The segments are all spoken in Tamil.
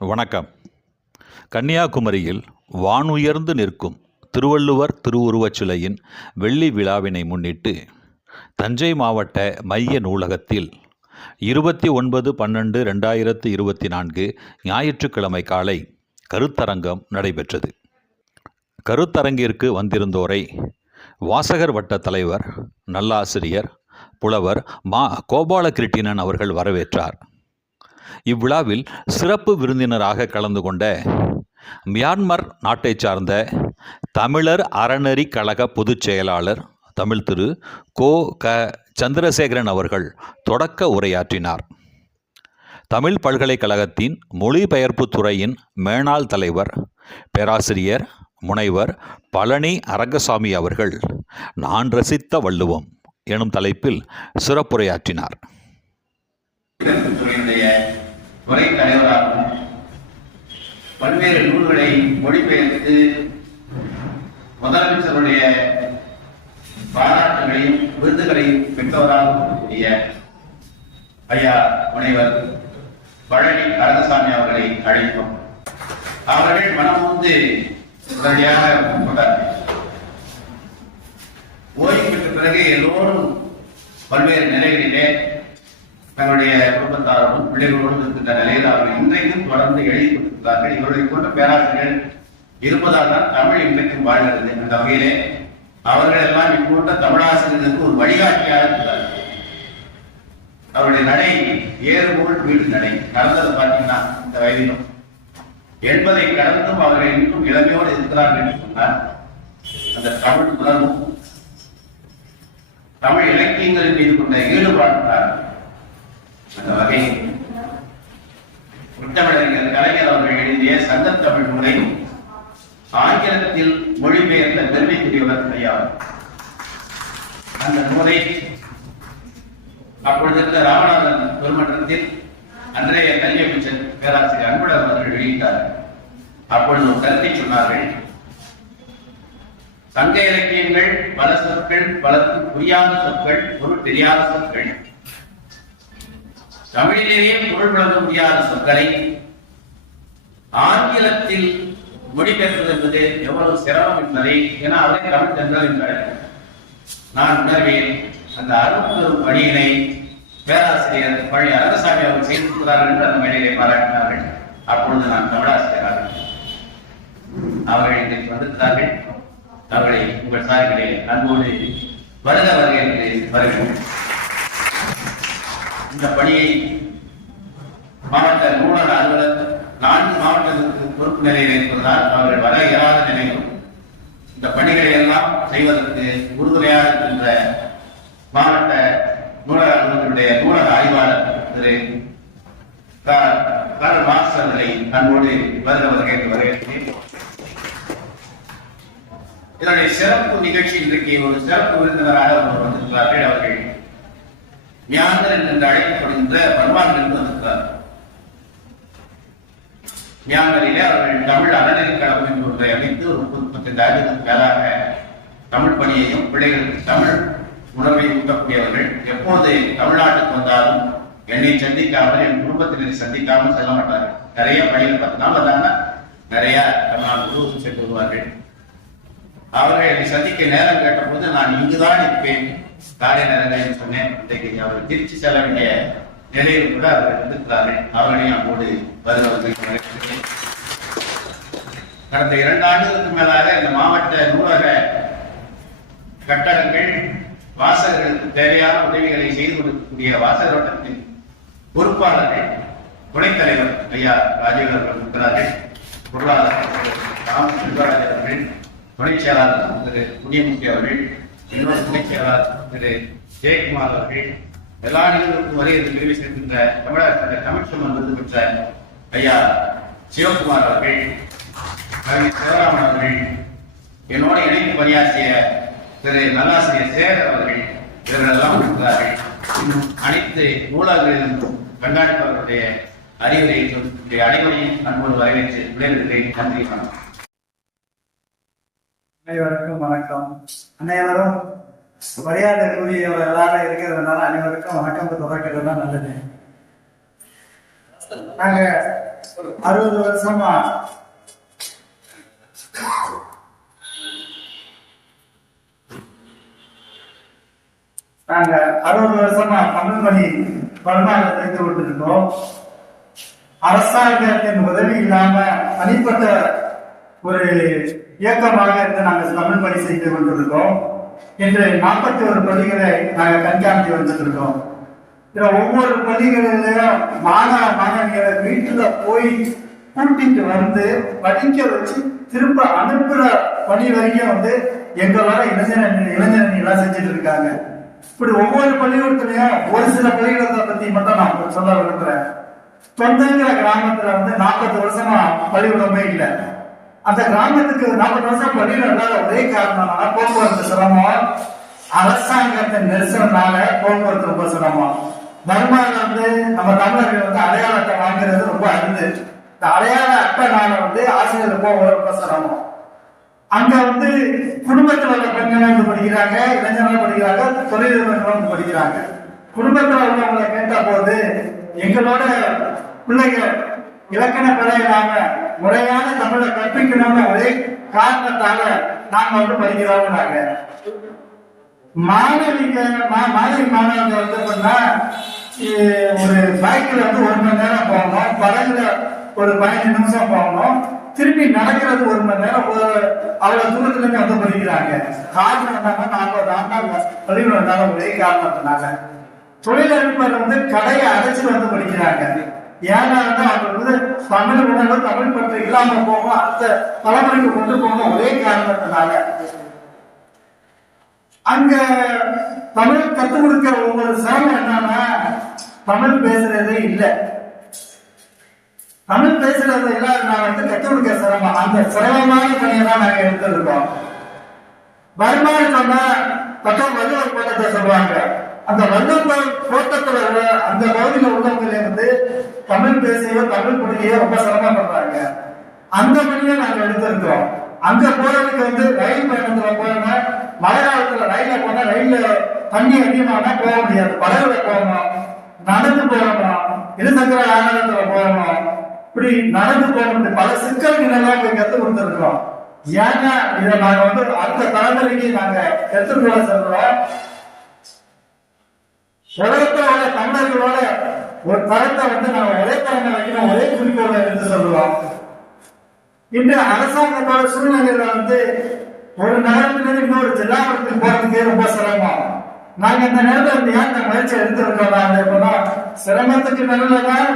வணக்கம். கன்னியாகுமரியில் வானுயர்ந்து நிற்கும் திருவள்ளுவர் திருவுருவச் சிலையின் வெள்ளி விழாவினை முன்னிட்டு தஞ்சை மாவட்ட மைய நூலகத்தில் 29/12/2024 ஞாயிற்றுக்கிழமை காலை கருத்தரங்கம் நடைபெற்றது. கருத்தரங்கிற்கு வந்திருந்தோரை வாசகர் வட்ட தலைவர் நல்லாசிரியர் புலவர் மா. கோபாலகிருட்டிணன் அவர்கள் வரவேற்றார். இவ்விழாவில் சிறப்பு விருந்தினராக கலந்து கொண்ட மியான்மர் நாட்டை சார்ந்த தமிழர் அறநெறி கழக பொதுச் செயலாளர் தமிழ் திரு கோ. க. சந்திரசேகரன் அவர்கள் தொடக்க உரையாற்றினார். தமிழ் பல்கலைக்கழகத்தின் மொழிபெயர்ப்பு துறையின் மேனாள் தலைவர் பேராசிரியர் முனைவர் பழனி அரங்கசாமி அவர்கள் நான் ரசித்த வள்ளுவம் எனும் தலைப்பில் சிறப்புரையாற்றினார். துறை தலைவராகவும் பல்வேறு நூல்களை மொழிபெயர்த்து முதலமைச்சருடைய பாராட்டுகளையும் விருதுகளையும் பெற்றவராகவும் கூடிய ஐயா முனைவர் பழனி அரங்கசாமி அவர்களை அழைத்தோம். அவர்கள் மனமுந்து உடனடியாக கொண்டார்கள். ஓய்வு பெற்ற பிறகு எல்லோரும் பல்வேறு நிலைகளிலே தங்களுடைய குடும்பத்தாரோடும் பிள்ளைகளோடும் இருக்கின்ற நிலையில் அவர்கள் இன்றைக்கும் தொடர்ந்து எழுதி கொண்டிருக்கிறார்கள். இவர்களை போன்ற பேராசிரியர்கள் இருப்பதால் தான் தமிழ் இன்றைக்கும் வாழ்கிறது. அந்த வகையிலே அவர்கள் எல்லாம் இப்போன்ற தமிழாசிரியர்களுக்கு ஒரு வழிகாட்டியாக இருக்கிறார்கள். அவருடைய நடை ஏறுபோல் வீடு நடை நடந்தது பார்த்தீங்கன்னா இந்த வயதிலும் 80 கடந்தும் அவர்கள் இன்னும் இளமையோடு இருக்கிறார்கள் என்று சொன்னார். அந்த தமிழ் உணர்வும் தமிழ் இலக்கியங்களின் மீது கொண்ட ஈடுபாடுகிறார். அந்த வகையில் முத்தமிழறிஞர் கலைஞர் அவர்கள் எழுதிய சங்கத்தமிழ் நூலை ஆங்கிலத்தில் மொழிபெயர்த்த பெருமைக்குரியவர் ஐயா. அந்த நூலை அப்பொழுது இருந்த ராமநாதன் பெருமன்றத்தில் அன்றைய கல்வி அமைச்சர் பேராசிரியர் அன்புடன் அவர்கள் வெளியிட்டார். அப்பொழுது ஒரு கருத்தை சொன்னார்கள். சங்க இலக்கியங்கள் பல சொற்கள், பலருக்கு புரியாத சொற்கள், பொருள் தெரியாத சொற்கள், தமிழிலேயே பொருள் வழங்க முடியாத சொற்களை ஆங்கிலத்தில் மொழிபெயர்ப்பது என்பது எவ்வளவு சிரமம் என்பதை என அவரை தமிழ் தென்றல் என்றார். நான் உணர்வேன். அந்த அருட்பெரும் பணியினை பேராசிரியர் பழனி அரங்கசாமி அவர்கள் செய்திருக்கிறார்கள் என்று அந்த மேடையை பாராட்டினார்கள். அப்பொழுது நான் தமிழாசிரியராக அவர்கள் இன்றைக்கு வந்திருக்கிறார்கள். அவர்களை உங்கள் சார்பிலே அன்போடு வருக வருகை என்று வருகிறேன். இந்த பணியை மாவட்ட நூலக அலுவலர் 4 மாவட்டங்களுக்கு பொறுப்பு நிலையில் இருப்பதால் அவர்கள் வர இயலாத நிலையிலும் இந்த பணிகளை எல்லாம் செய்வதற்கு உறுதுணையாக இருக்கின்ற மாவட்ட நூலக அலுவலர்களுடைய நூலக ஆய்வாளர் திரு கார்ல் மார்க்ஸ் அவர்களை அன்போடு வருக வருகை என்று வரவேற்கிறேன். இதனுடைய சிறப்பு நிகழ்ச்சி இன்றைக்கு ஒரு சிறப்பு விருந்தினராக வந்திருக்கிறார்கள். அவர்கள் மியான்மர் என்று அழைக்கப்படுகின்ற பர்மாவிலிருந்து வந்திருக்கிறார். மியான்மரிலே அவர்கள் தமிழ் அறநெறி கழகம் என்று ஒன்றை அமைத்து ஒரு 35 ஆண்டுகளுக்கு மேலாக தமிழ் பணியையும் பிள்ளைகளுக்கு தமிழ் உணர்வை ஊட்டக்கூடியவர்கள். எப்போது தமிழ்நாட்டுக்கு வந்தாலும் என்னை சந்திக்காமல் என் குடும்பத்தினரை சந்திக்காமல் செல்ல மாட்டார்கள். நிறைய பணிகள் 10 நாள் வந்தாங்கன்னா நிறைய தமிழ்நாடு முழுவதும் சென்று வருவார்கள். அவர்கள் என்னை சந்திக்க நேரம் கேட்டபோது நான் இங்குதான் இருப்பேன் காலை நேரங்கள் சொன்னேன். இன்றைக்கு அவர் திருச்சி செல்ல வேண்டிய நிலையில் கூட அவர்கள் இருந்திருக்கிறார்கள். அவர்களையும் அப்போது வருவதற்கு கடந்த 2 ஆண்டுகளுக்கு மேலாக இந்த மாவட்ட நூலக கட்டடங்கள் வாசகர்களுக்கு தேவையான உதவிகளை செய்து கொடுக்கக்கூடிய வாசகர் வட்டத்தின் பொறுப்பாளர்கள் துணைத் தலைவர் ஐயா ராஜீவ் அவர்கள் இருக்கிறார்கள். பொருளாதார அவர்கள், துணை செயலாளர் திரு புண்ணியமூர்த்தி அவர்கள், இன்னொரு துணை செயலாளர் திரு ஜெயக்குமார் அவர்கள், எல்லா நிகழ்வுக்கும் வரை தெரிவி சேர்க்கின்ற தமிழக தமிழ் சமன் விருது பெற்ற ஐயா சிவகுமார் அவர்கள், சிவராமன் அவர்கள், என்னோட இணைந்து பணியாற்றிய திரு நல்லாசிரியர் சேகர் அவர்கள், இவர்களெல்லாம் இருக்கிறார்கள். இன்னும் அனைத்து நூலகங்களிலும் கண்காணிப்பவர்களுடைய அறிவுரை அனைவரையும் அன்போடு வரவேற்று விடைபெறுகிறேன். நன்றி, வணக்கம். அனைவருக்கும் வணக்கம். அனைவரும் மரியாதைக்குரியவர்களாக இருக்கிறதுனால அனைவருக்கும் வணக்கம் தொடர்கிறது தான் நல்லது. நாங்க 60 வருஷமா நாங்க 60 வருஷமா தமிழ் மொழி வருமானம் தெரிந்து கொண்டிருக்கோம். அரசாங்கத்தின் உதவி இல்லாம தனிப்பட்ட ஒரு இயக்கமாக இருந்து நாங்கள் தமிழ் பணி செய்து கொண்டிருக்கோம். இன்று 41 பள்ளிகளை நாங்கள் கண்காணித்து வந்துருக்கோம். ஒவ்வொரு பள்ளிகளிலும் மாணவ மாணவிகளை வீட்டுல போய் கூட்டிட்டு வந்து படிக்க வச்சு திரும்ப அனுப்புற பணி வரைக்கும் வந்து எங்களோட இளைஞரணி எல்லாம் செஞ்சுட்டு இருக்காங்க. இப்படி ஒவ்வொரு பள்ளிக்கூடத்துலயும் ஒரு சில பள்ளிக்கூடத்தை பத்தி மட்டும் நான் சொல்ல விரும்புறேன். தொண்டைங்கிற கிராமத்துல வந்து 40 வருஷமா பள்ளிக்கூடமே இல்லை. அந்த கிராமத்துக்கு 40 வருஷம் பள்ளிக்கூடம் இல்லாத ஒரே காரணம்னா போக்குவரத்து சிரமம், அரசாங்கத்தின் நெரிசல்னால போக்குவரத்து ரொம்ப சிரமம். வருமானம் வந்து நம்ம தமிழர்கள் வந்து அடையாள அட்டை வாங்குறது ரொம்ப அரிது. இந்த அடையாள அட்டைனால வந்து ஆசிரியர் போக ரொம்ப சிரமம். அங்க வந்து குடும்பத்தில் உள்ள பெண்கள் வந்து படிக்கிறாங்க, இளைஞர்கள் படிக்கிறாங்க, தொழிலதிபர்கள் வந்து படிக்கிறாங்க. குடும்பத்தில் உள்ளவங்களை கேட்ட போது எங்களோட பிள்ளைகள் இலக்கண பிழை இல்லாம முறையான தமிழை கற்பிக்கணும்னு ஒரே காரணத்தால நாங்க வந்து படிக்கிறோம்னாங்க. மாணவி மாணவர்கள் வந்து பண்ணா ஒரு பைக்ல வந்து 1 மணி நேரம் போகணும், படகுல ஒரு 15 நிமிஷம் போகணும், திருப்பி நடக்கிறது 1 மணி நேரம், அவ்வளவு தூரத்துல இருந்து வந்து படிக்கிறாங்க. காரணம் என்னன்னா 40 ஆண்டாக பள்ளிகள் வந்தாலும் ஒரே காரணத்தினால. தொழிலதிபர் வந்து கடையை அடைச்சு வந்து படிக்கிறாங்க. ஏன்னா அவங்க வந்து தமிழ் உணர்வு தமிழ் பற்று இல்லாம போகும், அடுத்த தலைமுறைக்கு கொண்டு போகணும் ஒரே காரணத்தினால. அங்க தமிழ் கற்றுக் கொடுக்கிற ஒவ்வொரு சிரமம் என்னன்னா தமிழ் பேசுறதே இல்லை. தமிழ் பேசுறது இல்லாத வந்து கற்றுக் கொடுக்கிற சிரமம். அந்த சிரமமான பணியை தான் நாங்க எடுத்திருக்கோம். வருமானம் சொன்னா வள்ளுவர் கோட்டத்தை சொல்லுவாங்க. அந்த வள்ளுவர் கோட்டத்துல அந்த பகுதியில் உள்ளவங்களே வந்து தமிழ் பேசையோ தமிழ் படிக்கையோ ரொம்ப சிரமப்படுறாங்க. அந்த பணியை நாங்க எடுத்திருக்கோம். அங்க போறதுக்கு வந்து ரயில் பயணத்துல போனா மழை காலத்துல ரயில போனா ரயில்ல தண்ணி அதிகமானா போக முடியாது, படகுல போகணும், நடந்து போகணும், இருசக்கர வாகனத்துல போகணும், இப்படி நடந்து போகணும். பல சிக்கல்கள் எல்லாம் போய் கற்றுக் கொடுத்துருக்கோம். ஏன்னா இதை நாங்க வந்து அடுத்த தலைமுறைக்கு நாங்க எடுத்துக்கொள்ள சொல்றோம். உலகத்துல உள்ள தமிழர்களோட ஒரு தரத்தை வந்து நாங்க ஒரே தரங்க வைக்கணும், ஒரே குறிக்கோளை எடுத்து சொல்லுவோம். இன்று அரசாங்கத்தோட சூழ்நிலையில வந்து ஒரு நகரத்திலிருந்து இன்னொரு ஜில்லாபுரத்துக்கு போறதுக்கே ரொம்ப சிரமம். நாங்க இந்த நேரத்தில் வந்து ஏன் இந்த முயற்சி எடுத்திருக்கோம், சிரமத்துக்கு நல்லதான்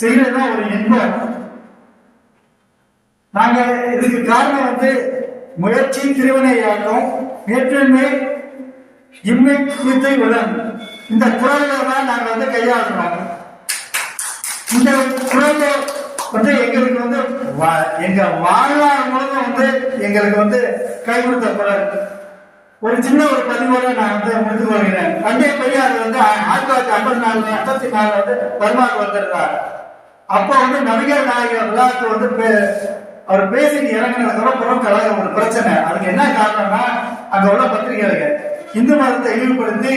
செய்யறதுதான் ஒரு இன்பம். நாங்க இதுக்கு காரணம் வந்து முயற்சி திருவினையாகும், வேற்றுமை இம்மை குறித்தை உடன் இந்த குரலை தான் நாங்க வந்து கையாளணும். இந்த குரலை வந்து எங்களுக்கு வந்து எங்க வாழ்நாள் முழுவதும் வந்து எங்களுக்கு வந்து கை கொடுத்த குரல். ஒரு சின்ன ஒரு பதிவோட நான் வந்து முடித்து கொள்கிறேன். தந்தை பெரியார் வந்து 1954 வந்து பர்மாவுக்கு வந்திருந்தார். அப்ப வந்து நடிகர் நாயகர் விழாக்கு வந்து அவர் பேசிட்டு இறங்கினதுக்கு கழகம் ஒரு பிரச்சனை. அதுக்கு என்ன காரணம்னா அங்க உள்ள பத்திரிகைகள் இந்து மதத்தை இழிவுபடுத்தி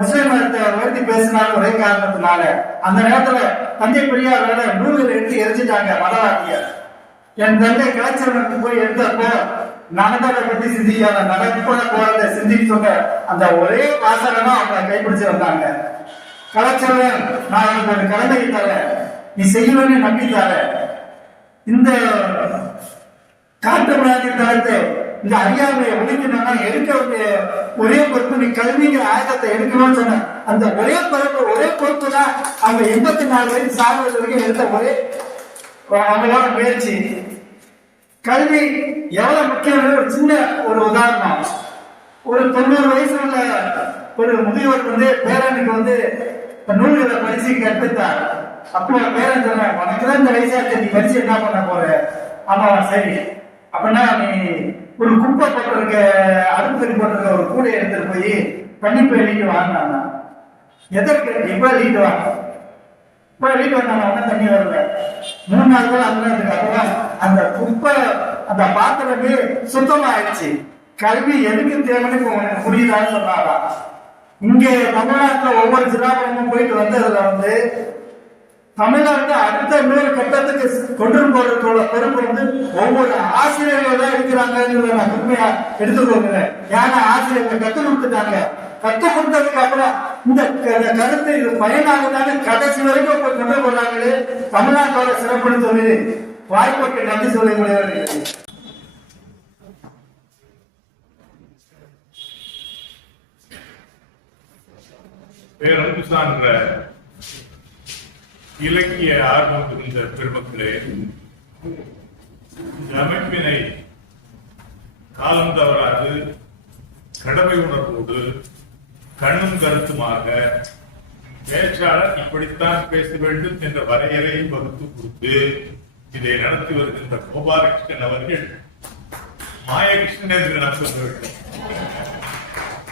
முஸ்லிம் மதத்தை உயர்த்தி பேசினாலும் ஒரே காரணத்தினால அந்த நேரத்துல தந்தை பெரியாரோட நூல்களை எடுத்து எரிஞ்சிட்டாங்க மதவாதிய. என் தந்தை கலாச்சாரத்துக்கு போய் எடுத்தப்போ நடந்ததை பத்தி சிந்திக்காத நடப்பட போறத சிந்திக்க சொன்ன அந்த ஒரே வாசகமா அவங்க கைப்பிடிச்சு வந்தாங்க. கலாச்சாரம் நான் உனக்கு ஒரு கடமையை தரேன், நீ செய்வேன்னு நம்பி தர. இந்த காட்டு மிராட்டி தரத்தை இந்த அறியாமையை ஒழிக்கணும்னா எடுக்க வேண்டிய ஒரே பொறுப்பு நீ கல்விங்கிற ஆயுதத்தை எடுக்கணும்னு சொன்ன அந்த ஒரே பொறுப்பு தான் அவங்க 84 வயசு சாகுவது வரைக்கும் எடுத்த ஒரே அவங்களோட முயற்சி. கல்வி எவ்வளவு முக்கியம் ஒரு சின்ன ஒரு உதாரணம். ஒரு 90 வயசு உள்ள ஒரு முதியவர் வந்து பேரனுக்கு வந்து நூல்களை படிச்சு கற்பித்தார். அப்போ பேரன் சொன்ன உனக்குதான் இந்த வயசாச்சு, நீ படிச்சு என்ன பண்ண போற? ஆமா சரி, அப்படின்னா நீ ஒரு குப்பை போட்டிருக்க அடுப்பு தண்ணி போட்டிருக்க ஒரு கூடை எடுத்துட்டு போய் கண்டிப்பா எழுதிட்டு வாங்கினா எதற்கு இப்ப எழுதிட்டு வாங்க. இப்ப எழுதிட்டு வந்தாங்க ஒன்னும் தண்ணி வரல. 3 நாள் அதுக்கு அப்புறம் அந்த குப்பை அந்த பாத்திரமே சுத்தமா ஆயிடுச்சு. கல்வி எதுக்கு தேவைன்னு உனக்கு புரியுதான்னு சொன்னாரா. இங்க தமிழ்நாட்டுல ஒவ்வொரு ஜில்லாபுரமும் போயிட்டு வந்ததுல வந்து தமிழ்நாட்டை அடுத்த இன்னொரு கட்டத்துக்கு கொண்டு போறதோட பொறுப்பு வந்து ஒவ்வொரு ஆசிரியர்கள் தான் இருக்கிறாங்கிறத நான் உண்மையா எடுத்துக்கொள்கிறேன். ஏன்னா ஆசிரியர்கள் கற்றுக் கொடுத்துட்டாங்க. கற்றுக் கொடுத்ததுக்கு அப்புறம் இந்த கருத்து இது பயனாகுதான்னு கடைசி வரைக்கும் கொண்டு போறாங்களே. தமிழ்நாட்டோட சிறப்புன்னு சொல்லி வாய்ப்புக்கு நன்றி சொல்லி முடியாது. பேரன்பு சான்ற இலக்கிய ஆர்வம் இருந்த பெருமக்களே, இந்த அமைப்பினை காலம் தவறாது கடமை உணர்வோடு கண்ணும் கருத்துமாக பேச்சாளர் இப்படித்தான் பேச வேண்டும் என்ற வரையறையை வகுத்து கொடுத்து இதை நடத்தி வருகின்ற கோபாலகிருஷ்ணன் அவர்கள் மாயகிருஷ்ணன் என்று நான் சொல்ல வேண்டும்.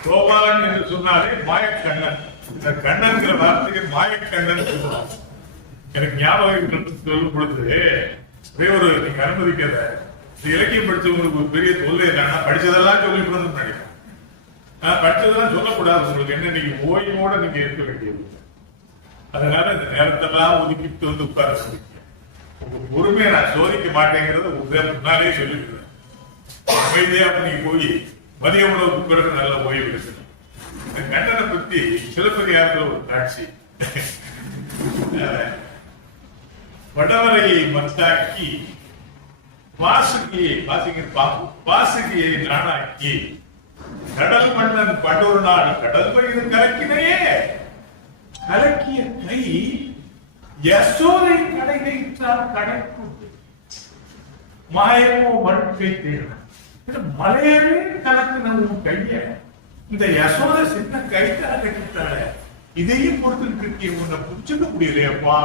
கோபாலன் என்று சொன்னாலே மாயக்கண்ணன். இந்த கண்ணன்கிற வார்த்தைக்கு மாயக்கண்ணன் சொல்லுவாங்க. எனக்கு ஞாபகம் சொல்லும் பொழுது ஒரு நீங்க அனுமதிக்கிறத இலக்கியம் படிச்சவங்களுக்கு ஒரு பெரிய தொல்லை என்னன்னா படிச்சதெல்லாம் சொல்லிட்டு வந்து நினைக்கிறேன். படிச்சதெல்லாம் சொல்லக்கூடாது. உங்களுக்கு என்ன, நீங்க ஓய்வோட நீங்க இருக்க வேண்டியது. அதனால இந்த நேரத்தெல்லாம் ஒதுக்கிட்டு வந்து உட்கார சொல்லிக்க. உங்க பொறுமையை நான் சோதிக்க மாட்டேங்கிறத முன்னாலே சொல்லிடுறேன். அமைதியா நீங்க போய் மதிய உணவுக்கு பிறகு நல்ல ஓய்வு எடுக்கணும். இந்த கண்ணனை பத்தி சிலப்பதிகாரத்துல ஒரு காட்சி. வடவரையை மத்தாக்கி வாசுகியை நாடாக்கி கடல் மன்னன் பண்டொரு நாடு கடல் பயிர் கலக்கினையே கலக்கிய கை யசோதை கடை வைத்தால் கடைக்கு மாயமோ மண்கை தேடும் மலையவே கலக்கின உன் கைய இந்த யசோத சின்ன கைத்தால கட்டிட்டால இதையும் பொறுத்து உன்னை புரிச்சுக்க முடியலையப்பா.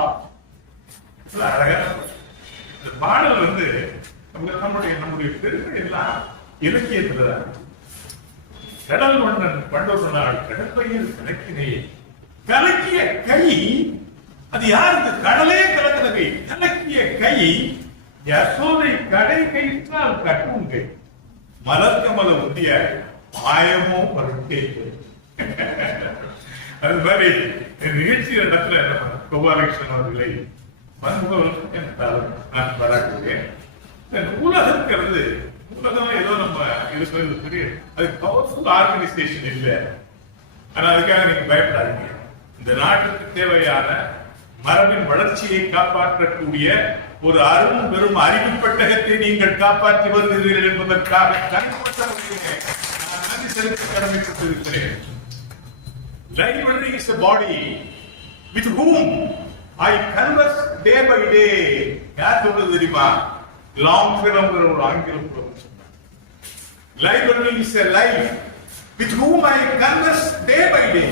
அழகா இந்த பாடல் வந்து நம்முடைய பெருமை எல்லாம் இலக்கியத்துலதான். கடல் மன்னன் பண்டொரு நாள் கடற்பையில் கலக்கினையே கலக்கிய கை அது யாருக்கு? கடலே கலக்கிற கை. கலக்கிய கை யசோதை கடை கைத்தால் கட்டும் கை மலர்கமல உண்டிய மாயமோ மறுக்கே. அது மாதிரி நிகழ்ச்சி இடத்துல கோபாலகிருஷ்ணன் அவர்களை நான் பாராட்டுகிறேன். உலகங்கிறது உலகம் ஏதோ நம்ம இருக்கிறது பெரிய அது பவர்ஃபுல் ஆர்கனைசேஷன் இல்லை. ஆனா அதுக்காக நீங்க பயப்படாதீங்க. இந்த நாட்டுக்கு தேவையான மரபின் வளர்ச்சியை காப்பாற்றக்கூடிய ஒரு அரும் பெரும் அறிவு பெட்டகத்தை நீங்கள் காப்பாற்றி வருகிறீர்கள் என்பதற்காக தனிப்பட்ட முறையிலே நான் நன்றி செலுத்த கடமைப்பட்டிருக்கிறேன். Library is a body with whom I converse day by day. யார் சொல்றது தெரியுமா? லாங் ஃபிலிம்ங்கிற ஒரு ஆங்கிலம் சொன்னார். Library is a life with whom I converse day by day.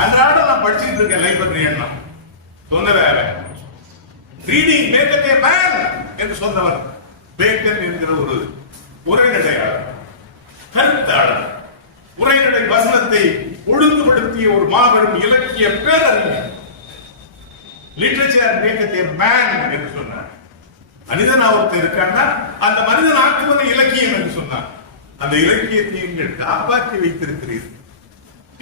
அன்றாட நான் படிச்சுட்டு இருக்கேன் லைப்ரரி என்ன சொன்ன வேலை. ரீடிங் மேக்கத் ஏ மேன் என்று சொன்னவர் பேக்கன் என்கிற ஒரு உரைநடையாளர், கருத்தாளர், உரைநடை வசனத்தை ஒழுங்குபடுத்திய ஒரு மாபெரும் இலக்கிய பேரறிஞர். லிட்டரேச்சர் மேக்கத் ஏ மேன் என்று சொன்னார். மனிதன் ஒருத்தர் இருக்கான்னா அந்த மனிதன் ஆக்குவது இலக்கியம் என்று சொன்னார். அந்த இலக்கியத்தை நீங்கள் காப்பாற்றி வைத்திருக்கிறீர்கள்.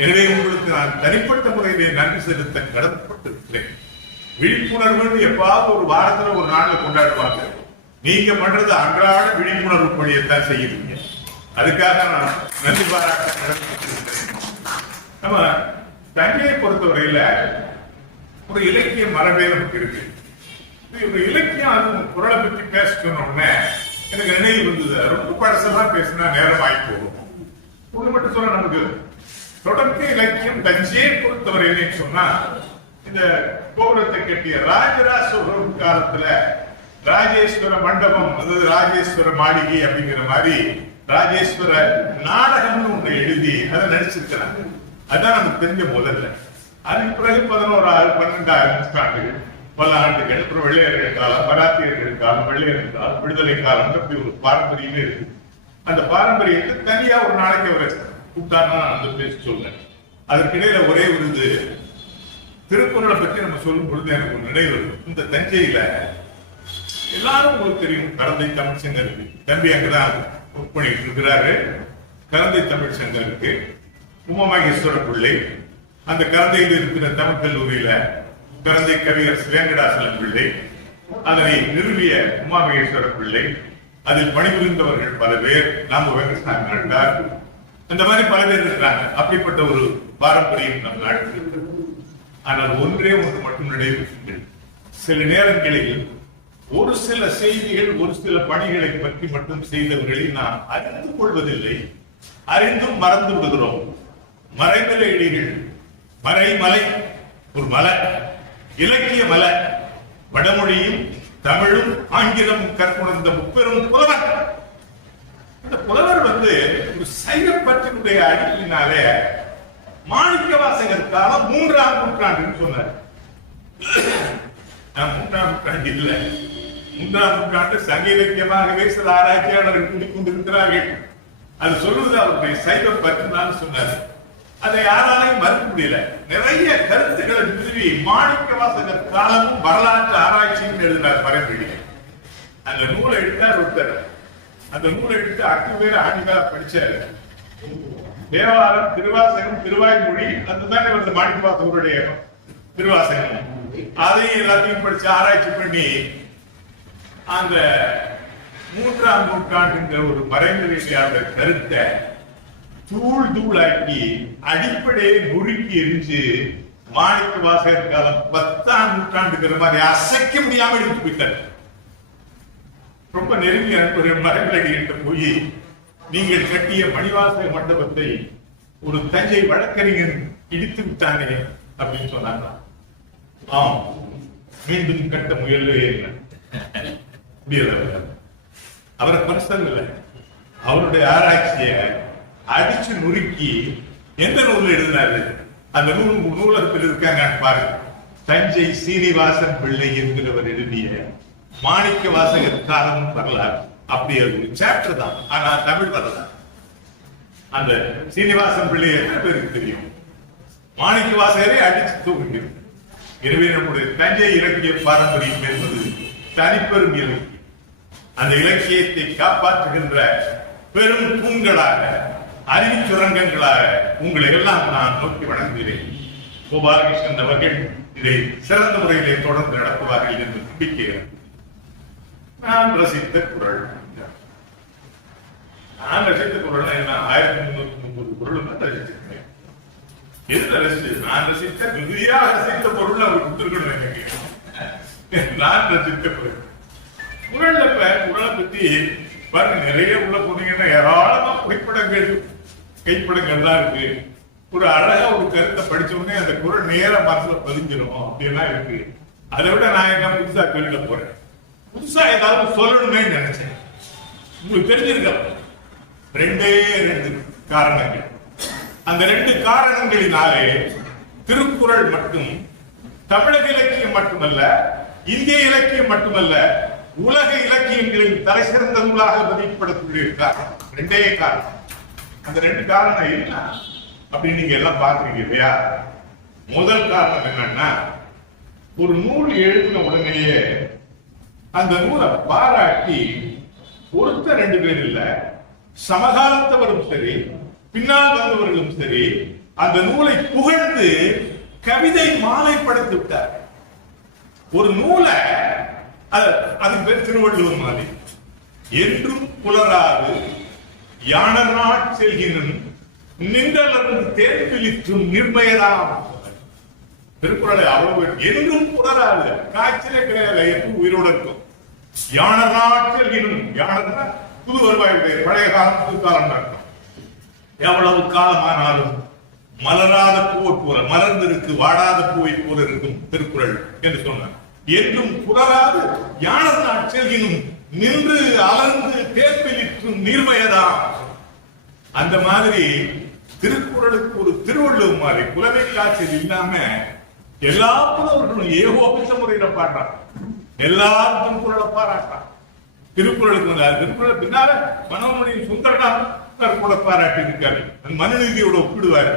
எனவே உங்களுக்கு நான் தனிப்பட்ட முறையிலே நன்றி செலுத்த கடமைப்பட்டிருக்கிறேன். விழிப்புணர்வு எப்பாவது ஒரு வாரத்துல ஒரு நாள்ல கொண்டாடுவாங்க. நீங்க பண்றது அன்றாட விழிப்புணர்வு பணியைத்தான் செய்யுறீங்க. அதுக்காக நான் நன்றி பாராட்ட கடமைப்பட்டிருக்கிறேன். நம்ம தங்கையை பொறுத்தவரையில ஒரு இலக்கிய மரபே நமக்கு இருக்கு. ஒரு இலக்கியம் அது குரலை பற்றி பேச சொன்னோம்னே எனக்கு நினைவு இருந்தது. ரொம்ப பழசெல்லாம் பேசினா நேரம் ஆகி போகும். ஒண்ணு மட்டும் சொல்ல, நமக்கு தொடக்க இலக்கியம் தஞ்சையை பொறுத்தவரையிலே சொன்னா இந்த கோபுரத்தை கட்டிய ராஜராஜ காலத்துல ராஜேஸ்வர மண்டபம், அதாவது ராஜேஸ்வர மாளிகை அப்படிங்கிற மாதிரி ராஜேஸ்வர நாடகம்னு ஒன்று எழுதி அதை நடிச்சிருக்கிறாங்க. அதான் நமக்கு தெரிஞ்ச முதல்ல. அதுக்கு பிறகு 11,000 12,000 நூற்றாண்டுகள், பல ஆண்டுகள், அப்புறம் வெள்ளையர்கள் காலம், மராத்தியர்கள் காலம், வெள்ளையர்கள் காலம், விடுதலை காலம், அப்படி ஒரு பாரம்பரியமே இருக்கு. அந்த பாரம்பரியத்தை தனியா ஒரு நாளைக்கு அவரை கூப்பிட்டாருன்னா அந்த பேச சொல்ல. அதற்கிடையில ஒரே ஒரு இது திருக்குறளை பற்றி நம்ம சொல்லும் பொழுது எனக்கு ஒரு நினைவு இருக்கும். இந்த தஞ்சையில எல்லாரும் உங்களுக்கு தெரியும், கரந்தை தமிழ் சங்கம் இருக்கு. தம்பி அங்கதான் ஒர்க் பண்ணிட்டு இருக்கிறாரு. கரந்தை தமிழ் சங்கம் இருக்கு. உமாமகேஸ்வர பிள்ளை அந்த கரந்தையில் இருக்கிற தமிழ் கல்லூரியில பிறந்தை கவிஞர் வேங்கடாசலம் பிள்ளை, அதனை நிறுவிய உமாமகேஸ்வர பிள்ளை, அதில் பணிபுரிந்தவர்கள் பல பேர், நாம வெங்கடசாமி நாட்டார், அந்த மாதிரி பல பேர் இருக்கிறாங்க. அப்படிப்பட்ட ஒரு பாரம்பரியம் நம் நாட்டில் இருக்கிறது. ஆனால் ஒன்றே ஒன்று மட்டும் நினைவுறுங்கள், சில நேரங்களில் ஒரு சில செய்திகள், ஒரு சில பணிகளை பற்றி மட்டும் செய்தவர்களை நாம் அறிந்து கொள்வதில்லை, அறிந்தும் மறந்து விடுகிறோம். மறைமலை இடிகள், மறைமலை ஒரு மலை, இலக்கிய மலை, வடமொழியும் தமிழும் ஆங்கிலமும் கற்கொண்ட முப்பெரும் புலவர். அந்த புலவர் ஒரு சைவப்பற்றினுடைய அடிப்பினாலே மாணிக்கவாசகர் காலம் 3ஆம் நூற்றாண்டுன்னு சொன்னார். 3ஆம் நூற்றாண்டு இல்லை, 3ஆம் நூற்றாண்டு சங்க இலக்கியமாகவே சில ஆராய்ச்சியாளர்கள் கூடிக்கொண்டிருக்கிறார்கள். அது சொல்வது அவருடைய சைவ பற்றுதான் சொன்னார். அதை யாராலையும் மறுக்க முடியல. நிறைய கருத்துக்களை நிறுவி மாணிக்கவாசகர் காலமும் வரலாற்று ஆராய்ச்சியும் எழுதினார் பரம்பரை. அந்த நூலை எடுத்தார் ஒருத்தர். அந்த நூலை எடுத்து 8 பேர் ஆண்டுகளா படிச்சாரு. தேவாரம், திருவாசகம், திருவாய்மொழி, அதுதான் வந்து மாணிக்கவாசகருடைய திருவாசகம். அதையும் எல்லாத்தையும் படிச்சு ஆராய்ச்சி பண்ணி அந்த 3ஆம் நூற்றாண்டுங்கிற ஒரு மறைமலையாளர் கருத்தை தூள் தூளாக்கி அடிப்படையை நொறுக்கி எரிஞ்சு மாணிக்கவாசகர் காலம் 10ஆம் நூற்றாண்டுங்கிற மாதிரி அசைக்க முடியாம எடுத்து போயிட்டார். ரொம்ப நெருங்கி அனுப்புகிற மறைமலைகிட்ட போய், நீங்கள் கட்டிய மணிவாசக மண்டபத்தை ஒரு தஞ்சை வழக்கறிஞர் இடித்து விட்டானே அப்படின்னு சொன்னாங்க. ஆம், மீண்டும் கட்ட முயல்வே முடியல. அவரை பரிசல் இல்லை, அவருடைய ஆராய்ச்சியை அடிச்சு நுறுக்கி எந்த நூல் எழுதினாரு? அந்த நூலகத்தில் இருக்காங்க பாருங்க. தஞ்சை சீனிவாசன் பிள்ளை என்கிறவர் எழுதிய மாணிக்கவாசகர் காலம் வரலாறு, அப்படி ஒரு சாப்டர் தான். ஆனா தமிழ் வரலாறு. அந்த சீனிவாசன் பிள்ளை எத்தனை பேருக்கு தெரியும்? மாணிக்கவாசகரை அடிச்சு தூக்கிட்டு. எனவே நம்முடைய தஞ்சை இலக்கிய பாரம்பரியம் என்பது தனிப்பெரும் இலக்கியம். அந்த இலக்கியத்தை காப்பாற்றுகின்ற பெரும் தூண்களாக, அறிவு சுரங்கங்களாக உங்களை எல்லாம் நான் நோக்கி வணங்குகிறேன். கோபாலகிருஷ்ணன் அவர்கள் இதை சிறந்த முறையிலே தொடர்ந்து நடத்துவார்கள் என்று நம்பிக்கிறேன். நான் ரசித்த குரல், நான் ரசித்த குரல் என்ன 1330 குரல் தான் ரசிச்சிருக்கேன். எதுல ரசிச்சு? நான் ரசித்த மிகுதியாக ரசித்த பொருள் அவர் கொடுத்திருக்கணும் எனக்கு. நான் ரசித்த குரல் குரல்ல குரலை பத்தி பாருங்க, நிறைய உள்ள போனீங்கன்னா ஏராளமா புகைப்படங்கள், கைப்படங்கள் தான் இருக்கு. ஒரு அழகா ஒரு கருத்தை படிச்ச உடனே அந்த குரல் நேர மனசுல பதிஞ்சிடும் அப்படியெல்லாம் இருக்கு. அதை விட நான் என்ன புதுசா கேள்வியில போறேன், புதுசா ஏதாவது சொல்லணுமே நினைச்சேன். உங்களுக்கு தெரிஞ்சிருக்க 2 காரணங்கள். அந்த 2 காரணங்களினாலே திருக்குறள் மட்டும் தமிழக இலக்கியம் மட்டுமல்ல, இந்திய இலக்கியம் மட்டுமல்ல, உலக இலக்கியங்களில் தலை சிறந்த நூலாக மதிப்பிடக்கூடிய காரணம் 2 காரணம். அந்த 2 காரணம் என்ன அப்படின்னு நீங்க எல்லாம் பாக்குறீங்க இல்லையா? முதல் காரணம் என்னன்னா, ஒரு நூல் எழுதின உடனேயே அந்த நூலை பாராட்டி ஒருத்தர் 2 பேர் இல்ல, சமகாலத்தவரும் சரி பின்னால் வந்தவர்களும் சரி அந்த நூலை புகழ்ந்து கவிதை மாலை படைத்து விட்டார். ஒரு நூலை, அதுக்கு பேர் திருவள்ளுவர் மாதிரி, என்றும் புலராது யானநாட் செல்கினும் நின்றலர்ந்து தேர்விலிற்றும் நிர்மயராம். திருக்குறளை அவ்வளவு என்றும் புலராது, காய்ச்சலே கிடையாது, எப்பவும் உயிரோடு இருக்கும். யானநாட் செல்கினும், யானர்னா புது வருவாயுடைய பழைய காலம், புது காலம் இருக்கும். எவ்வளவு காலமானாலும் மலராத பூவை போல, மலர்ந்திருக்கு வாடாத பூவை போல இருக்கும் திருக்குறள் என்று சொன்னார். என்றும் புலராது யானர் நாட் செல்கினும் நின்று அலர்ந்து தேர்ப்பிலிற்றும் நீர்மயதான். அந்த மாதிரி திருக்குறளுக்கு ஒரு திருவள்ளுவர் மாதிரி புலமை காய்ச்சல் இல்லாம எல்லா புலவர்களும் ஏகோபித்த முறையில பாடுறாங்க. எல்லாரும் திருக்குறளை பாராட்டான். திருக்குறளுக்கு திருக்குறள் பின்னால மனோமணியின் சுந்தரனார் கூட பாராட்டி இருக்காரு, மனுநீதியோட ஒப்பிடுவாரு.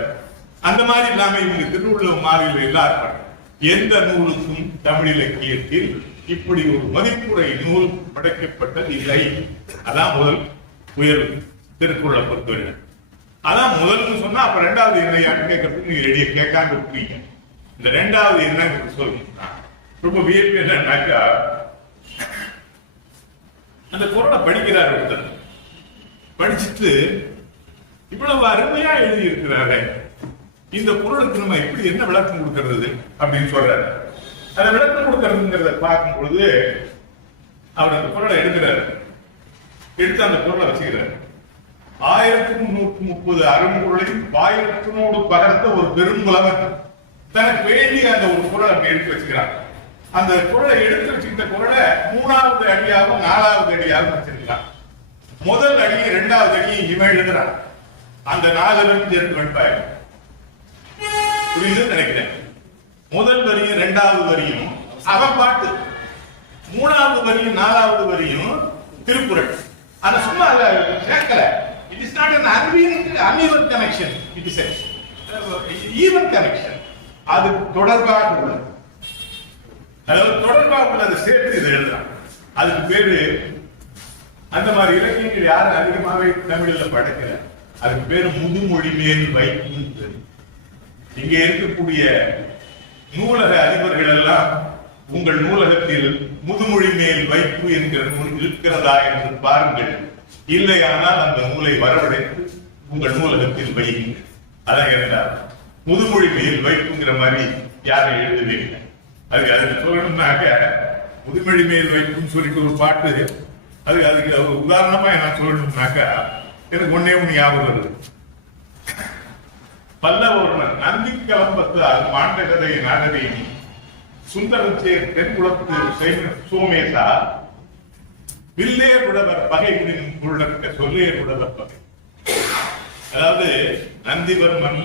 அந்த மாதிரி இல்லாம இவங்க திருவள்ளுவர் மாதிரியில் எல்லாரும் எந்த நூலுக்கும் தமிழ் இலக்கியத்தில் இப்படி ஒரு மதிப்புரை நூல் படைக்கப்பட்டது இல்லை. அதான் முதல் உயர்வு திருக்குறளை பொறுத்தவரை. அதான் முதல்னு சொன்னா அப்ப 2வது என்னையான்னு கேட்கறதுக்கு நீங்க ரெடியா கேட்காம இருக்கிறீங்க. இந்த ரெண்டாவது என்ன சொல்லணும்னா ரொம்ப வியப்பு என்னன்னாக்கா, அந்த குறளை படிக்கிறார் ஒருத்தர். படிச்சுட்டு இவ்வளவு அருமையா எழுதி இருக்கிறாரு, இந்த குறளுக்கு நம்ம எப்படி என்ன விளக்கம் கொடுக்கறது அப்படின்னு சொல்றாரு. அதை விளக்கம் கொடுக்கறதுங்கிறத பார்க்கும் பொழுது அவர் அந்த குறளை எடுக்கிறாரு. எடுத்து அந்த குறளை வச்சுக்கிறார். 1330 அருங்குறளையும் வாயிரத்தினோடு பகர்ந்த ஒரு பெருங்குலவன் தனக்கு வேண்டிய அந்த ஒரு குறளை எடுத்து வச்சுக்கிறான். அந்த குறளை எடுத்து வச்சுக்கிட்ட குறளை 3வது அடியாகவும் 4வது அடியாகவும் வச்சிருக்கிறான். முதல் அடியை 2வது அடியை இவன் எழுதுறான். அந்த 4 சேர்த்து வெண்பாய் புரியுது நினைக்கிறேன். முதல் வரியும் 2வது வரியும் அவன் பாட்டு, 3வது வரியும் 4வது வரியும் திருக்குறள். அதை சும்மா சேர்க்கல. It is not an uneven connection. It is an even connection. அது தொடர்பாக உள்ளது. அதாவது தொடர்பாக உள்ளதை சேர்த்து இதை எழுதுறான். அதுக்கு பேரு, அந்த மாதிரி இலக்கியங்கள் யாரும் அதிகமாகவே தமிழில் படைக்கல, அதுக்கு பேரு முதுமொழி மேல் வைப்பு. இங்கே இருக்கக்கூடிய நூலக அதிபர்கள் எல்லாம் உங்கள் நூலகத்தில் முதுமொழி மேல் வைப்பு என்கிற நூல் இருக்கிறதா என்று பாருங்கள். இல்லையானால் அந்த நூலை வரவழைத்து உங்கள் நூலகத்தில் வையுங்கள். அதான் இருந்தார் முதுமொழி மேல் வைப்புங்கிற மாதிரி யாரை எழுதுவீங்க. அதுக்கு சொல்லணும்னாக்க முதுமொழி மேல் வைப்புன்னு சொல்லிட்டு ஒரு பாட்டு, அதுக்கு உதாரணமா நான் சொல்லணும்னாக்கா எனக்கு ஒன்னே ஒண்ணு ஞாபகம் வருது. பல்லவர்மன் நந்தி கலம்பத்து மாண்ட கதை நாடகை சுந்தரச்சேர் தென்குளத்து சோமேசா வில்லே உடவர் பகை குடினும் புள்ளற்க சொல்லே உடவர் பகை. அதாவது நந்திவர்மன்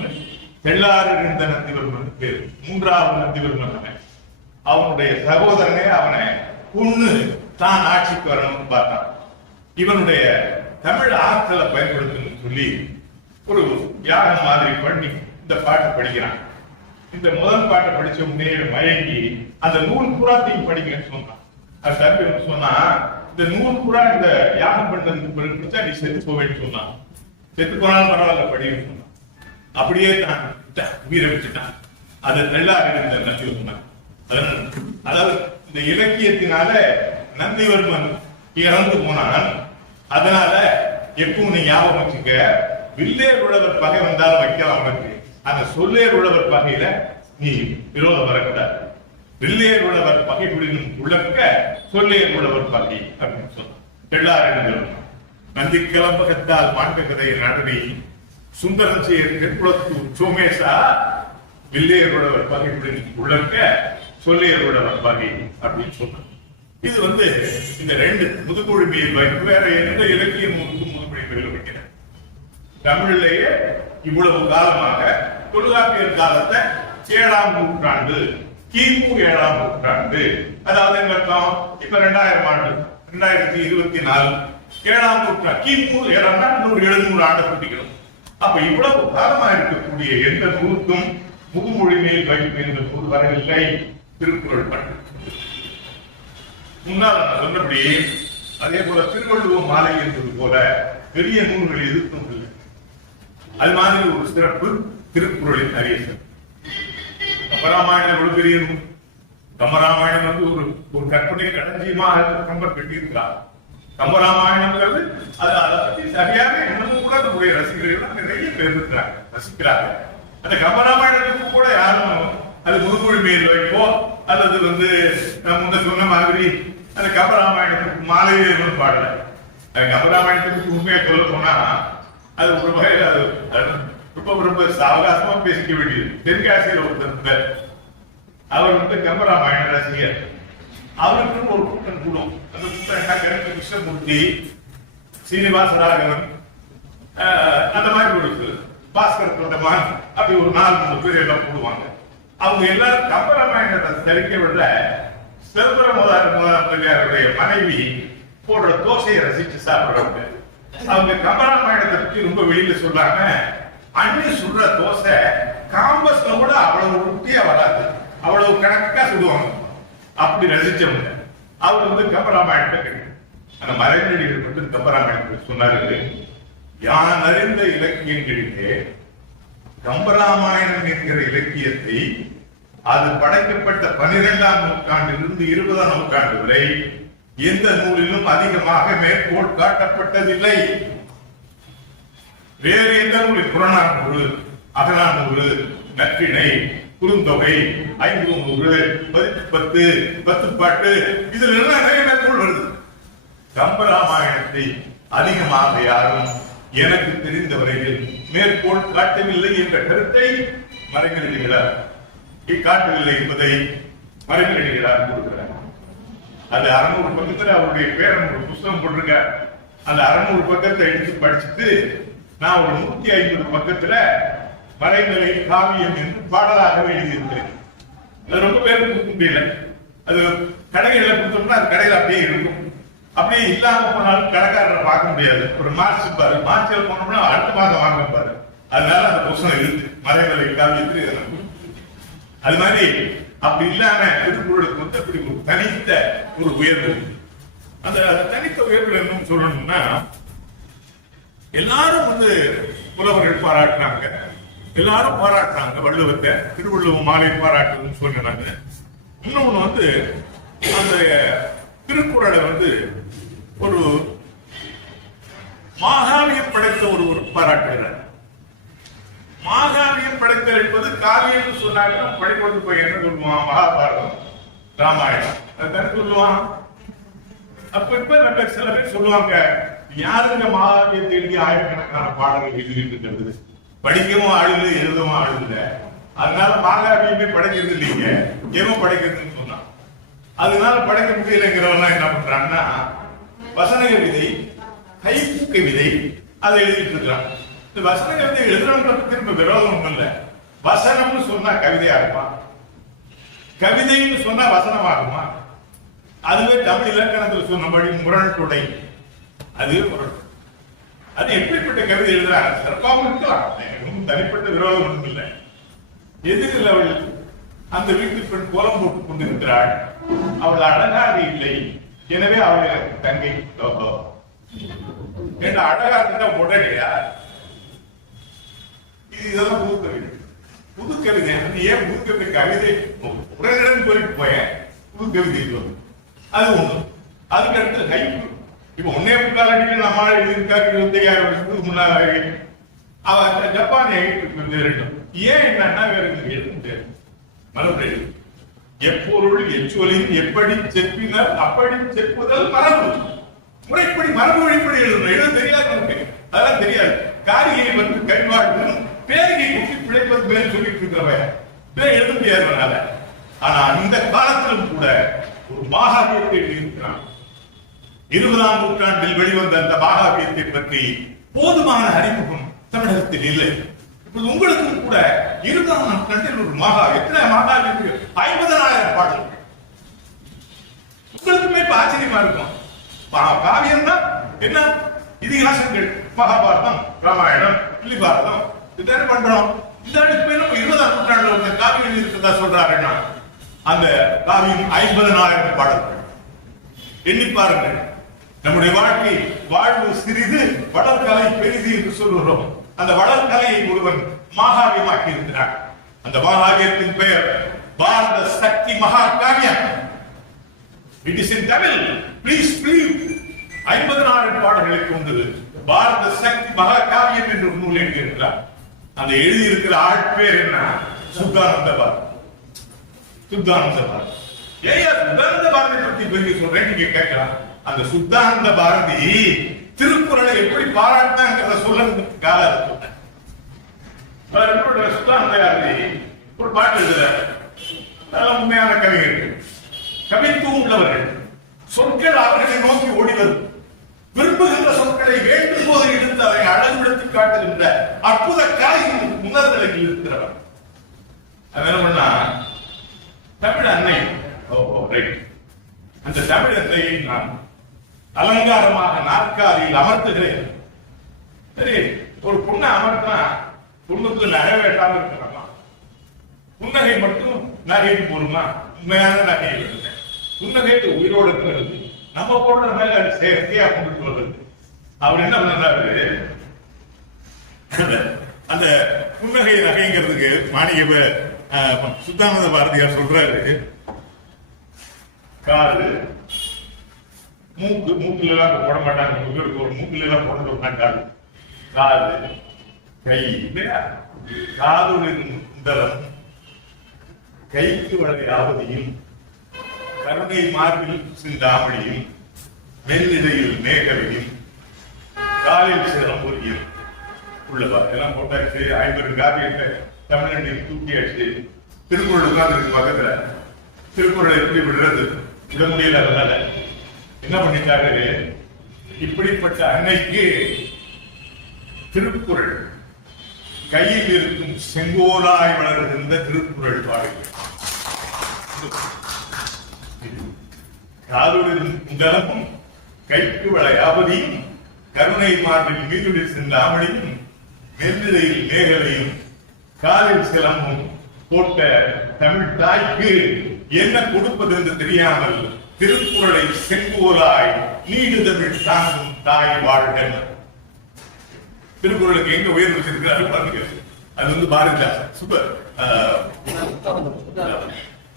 தெள்ளாறு இருந்த நந்திவர்மன் பேர், 3வது நந்திவர்மன். அவனுடைய சகோதரனே அவனை கொன்னு தான் ஆட்சிக்கு வரணும்னு பார்த்தான். இவனுடைய தமிழ் ஆற்றலை பயன்படுத்தணும்னு சொல்லி ஒரு யாகம் மாதிரி பண்ணி இந்த பாட்டை படிக்கிறான். இந்த முதல் பாட்டை படிச்ச உடனே மயங்கி அந்த நூல் புறாத்தையும் படிக்கிறேன்னு சொன்னான். அது தம்பி சொன்னா, இந்த நூல் புறா இந்த யாகம் பண்றதுக்கு படிச்சா நீ செத்து போவேன்னு சொன்னான். செத்து போனாலும் பரவாயில்ல படின்னு சொன்னான். அப்படியே தான் உயிரை வச்சுட்டான். அதை தெள்ளாறு இருந்த நந்திவர்மன். அதாவது இந்த இலக்கியத்தினால நந்திவர்மன் இறந்து போனான். அதனால எப்பவும் நீ ஞாபகம் வச்சுக்க, வில்லேர் உழவர் பகை வந்தாலும் வைக்கலாம் உனக்கு. அந்த சொல்லேர் உழவர் பகையில நீ விரோதம் வரக்கூடாது. வில்லேர் உழவர் பகை குடினும் உள்ளக்க சொல்லேர் உழவர் பகை அப்படின்னு சொன்னான். தெள்ளாறு நந்தி கிளம்பகத்தால் மாண்ட கதை நடனி சுந்தரன் சேர் தென்குளத்து சோமேசா வில்லேர் உழவர் பகை குடினும் உள்ளக்க சொல்லேர் உழவர் பகை அப்படின்னு சொன்னான். இது இந்த 2 முதுமொழி மேல் வைப்பு வேற எந்த இலக்கியம் முதுமொழி மேல் வைக்கிறேன். தமிழிலேயே இவ்வளவு காலமாக தொல்காப்பியர் காலத்தை 7ஆம் நூற்றாண்டு, கிமு 7ஆம் நூற்றாண்டு, அதாவது என்ன அர்த்தம், இப்ப 2000 ஆண்டு 2024 7ஆம் நூற்றாண்டு, கிமு 700 ஆண்டு கூட்டிக்கணும். அப்ப இவ்வளவு காலமா இருக்கக்கூடிய எந்த நூலுக்கும் முதுமொழி மேல் வைப்பு என்ற நூல் வரவில்லை. திருக்குறள் மட்டும். முன்னால் நான் சொன்னபடி அதே போல திருவள்ளுவர் மாலை என்பது போல பெரிய நூல்கள் எதிர்த்தும் இல்லை. அது மாதிரி ஒரு சிறப்பு திருக்குறளின் நிறைய சிறப்பு. கம்பராமாயணம் ஒரு பெரிய நூல். கம்பராமாயணம் ஒரு கற்பனை களஞ்சியமாக கம்பர் கட்டியிருக்கிறார். கம்பராமாயணம்ங்கிறது அதை பற்றி சரியாக இன்னமும் கூட நம்முடைய ரசிகர்கள் நிறைய பேர் இருக்கிறாங்க, ரசிக்கிறாங்க. அந்த கம்பராமாயணத்துக்கு கூட யாரும் அது முதுமொழி மேல் வைப்போ அல்லது முன்ன சொன்ன மாதிரி அந்த கம்பராமாயணத்துக்கு மாலையே பாடல. கம்பராமாயணத்துக்கு உண்மையா சொல்ல போனா அது ஒரு வகையில் அது ரொம்ப சாவகாசமா பேசிக்க வேண்டியது. தென்காசியில் ஒருத்தர் அவர் கம்பராமாயண ரசிகர். அவருக்கு ஒரு கூட்டம் கூடும். அந்த கூட்டம் கருத்து கிருஷ்ணமூர்த்தி, சீனிவாசராகவன், அந்த மாதிரி ஒரு பாஸ்கர் பிரதமான், அப்படி ஒரு 4-3 பேர் எல்லாம் கூடுவாங்க. அவங்க எல்லாரும் கம்பராமாயணத்தை தெரிவிக்க விட சிதம்பர முதலியாருடைய மனைவி போடுற தோசையை ரசிச்சு சாப்பிடுறவங்க. அவங்க கம்பராமாயணத்தை பற்றி ரொம்ப வெளியில சொல்லாம அண்ணி சுடுற தோசை காம்பஸ்ல கூட அவ்வளவு உருட்டியா வராது, அவ்வளவு கணக்கா சுடுவாங்க. அப்படி ரசிச்சவங்க அவர் கம்பராமாயணத்தை கிடைக்கும். அந்த மறைநடிகர் மட்டும் கம்பராமாயணத்தை சொன்னாரு, யான் அறிந்த இலக்கியங்களிலே கம்பராமாயணம் என்கிற இலக்கியத்தை அது படைக்கப்பட்ட 12ஆம் நூற்றாண்டிலிருந்து 20ஆம் நூற்றாண்டு வரை எந்த நூலிலும் அதிகமாக மேற்கோள் காட்டப்பட்டதில்லை. வேறு எந்த நூலில் புறநானூறு, அகநானூறு, நற்றிணை, குறுந்தொகை, 500, 10, 10 பாட்டு, இதில் எல்லாம் நிறைய மேற்கோள் வருது. கம்பராமாயணத்தை அதிகமாக யாரும் எனக்கு தெரிந்த வரையில் மேற்கோள் காட்டவில்லை என்ற கருத்தை மறைஞர் காட்டவில்லை என்பதை மறைஞர் கொடுக்கிறார். அது 600 பக்கத்துல அவருடைய பேரன் ஒரு புத்தகம் போட்டிருக்க. அந்த 600 பக்கத்தை எடுத்து படிச்சுட்டு நான் ஒரு 150 பக்கத்துல மறைநிலை காவியம் என்று பாடலாகவே எழுதியிருக்கிறேன். அது ரொம்ப பேருக்கு கொடுக்க முடியல. அது கடைகளில் கொடுத்தோம்னா அது கடையில் அப்படியே இருக்கும். அப்படியே இல்லாம போனாலும் கடைக்காரரை பார்க்க முடியாது. ஒரு மார்ச் பாரு, மார்ச்சில் போனோம்னா அடுத்த மாதம் வாங்க பாரு. அதனால அந்த புத்தகம் இருக்கு மறைநிலை காவியத்தில். அது மாதிரி அப்படி இல்லாம திருக்குறளுக்கு வந்து அப்படி ஒரு தனித்த ஒரு உயர்வு. அந்த தனித்த உயர்வு என்ன சொல்லணும்னா, எல்லாரும் வந்து புலவர்கள் பாராட்டினாங்க, எல்லாரும் பாராட்டினாங்க. வள்ளுவத்தை திருவள்ளுவர் மாலை பாராட்டுன்னு சொன்னாங்க. இன்னொன்னு வந்து அந்த திருக்குறளை வந்து ஒரு மாகாவியம் படைத்த ஒரு பாராட்டுகிறார். மாகாவியம் படைத்தல் என்பது காவியம் சொன்னாங்க. படிக்கொண்டு போய் என்ன சொல்லுவான், மகாபாரதம், ராமாயணம் அதான் சொல்லுவான். அப்ப இப்ப நம்ம சில பேர் சொல்லுவாங்க, யாருங்க மகாவியத்தை எழுதி ஆயிரக்கணக்கான பாடல்கள் எழுதிட்டு படிக்கவும் ஆளுது, எழுதவும் ஆளுது. அதனால மகாவியமே படைக்கிறது இல்லைங்க, எவன் படைக்கிறதுன்னு சொன்னான். அதனால படைக்க முடியலைங்கிறவெல்லாம் என்ன பண்றான்னா, வசன கவிதை, கைப்புக்க விதை அதை எழுதிட்டு இருக்கிறான். இந்த வசன கவிதை எழுதுறவங்களுக்கு திரும்ப விரோதம் ஒண்ணும் இல்லை. வசனம்னு சொன்னா கவிதையா இருக்குமா, கவிதைன்னு சொன்னா வசனமாகுமா? அதுவே தமிழ் இலக்கணத்தில் சொன்னபடி முரண்துடை, அது முரண். அது எப்படிப்பட்ட கவிதை எழுதுறாங்க, சிறப்பாகவும் இருக்கலாம், தனிப்பட்ட விரோதம் ஒன்றும் இல்லை. எதிரில் அவள் அந்த வீட்டு பெண் கோலம் போட்டுக் கொண்டிருக்கிறாள், அவள் அழகாக இல்லை, எனவே அவளை தங்கை என்ன அழகாக இருந்தா உடனேயா? இதெல்லாம் புது கவிதை. புது கவிதை ஏன் புது கவிதை? கவிதை உடனே சொல்லிட்டு போய புது கவிதை அது ஒண்ணு. அதுக்கு அடுத்து ஹைப்பு. இப்ப ஒன்னே முக்கால் அடிக்கு நம்ம எழுதியிருக்காரு 25,000 வருஷத்துக்கு முன்னாடி. அவன் ஜப்பான் ரெண்டும் ஏன் என்னன்னா வேற எழுத முடியாது. மரபு எப்பொருள் எச்சொலின் எப்படி செப்பினர் அப்படி செப்புதல் மரபு. முறைப்படி மரபு வழிப்படி எழுதணும். எழுத தெரியாது நமக்கு, அதெல்லாம் தெரியாது. காரிகை வந்து கைவாழ்வு பேரிகை குட்டி பிழைப்பது மேல் சொல்லிட்டு இருக்கிறவன் எழுத முடியாதவனால. ஆனா இந்த காலத்திலும் கூட ஒரு மகாவியத்தை எழுதியிருக்கிறான். 20ஆம் நூற்றாண்டில் வெளிவந்த அந்த மகாவியத்தை பற்றி போதுமான அறிமுகம் தமிழகத்தில் இல்லை. இப்போது உங்களுக்கும் கூட 20ஆம் நூற்றாண்டில் ஒரு எத்தனை மகாவியத்துக்கு 50,000 பாடல்கள். உங்களுக்குமே இப்ப ஆச்சரியமா இருக்கும். காவியம்னா என்ன? இதிகாசங்கள், மகாபாரதம், ராமாயணம், பாரதம் இதான பண்றோம். இந்த 20ஆம் நூற்றாண்டுல ஒரு காவியம் இருக்கிறதா சொல்றாருன்னா அந்த காவியம் 50,000 பாடல்கள். எண்ணி பாருங்கள். நம்முடைய வாழ்க்கை வாழ்வு சிறிது, வளர்கலை பெரிது என்று சொல்லுகிறோம். அந்த வளர்கலையை ஒருவன் மகாவியமாக்கி இருக்கிறார். அந்த மகாவியத்தின் பெயர் Bharata Shakti Mahakavyam. It is in Tamil, please believe. 50,000 பாடல்களை கொண்டது பாரத சக்தி மகாகாவியம் என்று நூல் எழுதியிருக்கிறார். அந்த எழுதியிருக்கிற ஆள் பேர் என்ன? சுத்தானந்த பாரதி. சுத்தானந்த பாரதி. ஏயா சுத்தானந்த பாரதி பத்தி பெரிய சொல்றேன், நீங்க கேட்கலாம். அந்த சுத்தானந்த பாரதி திருக்குறளை எப்படி பாராட்டினாங்கிறத சொல்லுறதுக்காக சொன்னேன். சுத்தானந்த பாரதி ஒரு பாட்டு எழுதுறாரு. உண்மையான கவிஞர்கள், கவித்துவம் உள்ளவர்கள். சொற்கள் அவர்களை நோக்கி ஓடிவது, விரும்புகின்ற சொற்களை வேண்டும் போது எடுத்து அதை அழகுபடுத்தி காட்டுகின்ற அற்புத கலையின் உணர்தலில் இருக்கிறவர். அது என்ன பண்ணா, தமிழ் அன்னை, அந்த தமிழ் அன்னையை நான் அலங்காரமாக நாற்காலியில் அமர்த்துகிறேன். சரி, ஒரு பொண்ணை அமர்த்தினா பொண்ணுக்கு நகை வேண்டாம இருக்கலாமா? புன்னகை மட்டும் நகைக்கு போருமா? உண்மையான நகை இல்லை. புன்னகைக்கு உயிரோடு இருக்கிறது. நம்ம போடுற மேல அது செயற்கையா கொண்டுட்டு வருது. அவர் என்ன பண்ணாரு, அந்த புன்னகை நகைங்கிறதுக்கு மாணிக்க சுத்தானந்த பாரதியார் சொல்றாரு, காது மூக்குல எல்லாம் போட மாட்டாங்க, ஒரு மூக்குல எல்லாம் போட காது, காது கை இல்லையா, காதுடன் முந்தலம் கைக்கு வளையாவதியும் கருணை மார்பில் சிந்தாமணியும் மெல்லிடையில் மேகவையும் காலில் சிறம்பொறியும் உள்ளவா எல்லாம் போட்டாச்சு. 50 காவியத்தை தமிழ்நாட்டில் தூக்கியாச்சு. திருக்குறள் உட்கார்ந்து பக்கத்துல திருக்குறளை எப்படி விடுறது விட முடியல. அதனால என்ன பண்ணிட்டாரு, இப்படிப்பட்ட அன்னைக்கு திருக்குறள் கையில் இருக்கும் செங்கோலாய் வளர்கின்ற திருக்குறள் பாடுகள் காதுடன் முதலமும் கைக்கு வளையாவதியும் கருணை மார்பில் மீதுடி சிந்தாமணியும் மெல்லிடையில் மேகலையும் காலில் சிலம்பும் போட்ட தமிழ் தாய்க்கு என்ன கொடுப்பது என்று தெரியாமல் திருக்குறளை செங்கோலாய் நீடு தமிழ் தாங்கும் தாய் வாழ்க. திருக்குறளுக்கு எங்க உயர்வு வச்சிருக்கிறாரு பாருங்க. அது வந்து பாரதிதாசன்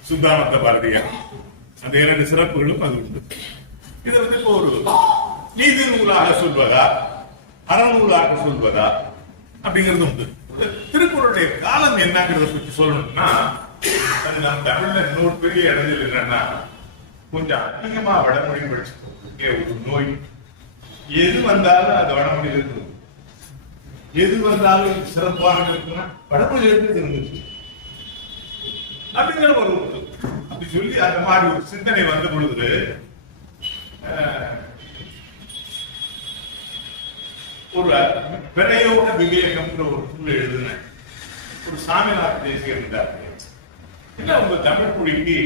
சுத்தானந்த பாரதியார் அந்த 2 சிறப்புகளும் அது உண்டு. இதை வந்து இப்போ ஒரு நீதி நூலாக சொல்வதா அறநூலாக சொல்வதா அப்படிங்கிறது உண்டு. திருக்குறளுடைய காலம் என்னங்கிறத பற்றி சொல்லணும்னா, அது நம்ம தமிழ்ல இன்னொரு பெரிய இடத்தில் என்னன்னா, கொஞ்சம் அதிகமா வடமொழி படிச்சு ஒரு நோய் எது வந்தாலும் அது வடமொழியில் இருக்குது, எது வந்தாலும் சிறப்பாக இருக்குன்னா வடமொழி இருந்துச்சு அப்படிங்கிற ஒரு அப்படி சொல்லி அந்த மாதிரி ஒரு சிந்தனை வந்த பொழுது ஒரு பிறையோட விவேகம்ன்ற ஒரு நூல் எழுதுன ஒரு சாமிநாத தேசிகர் இருந்தார். என்ன உங்க தமிழ் மொழிக்கு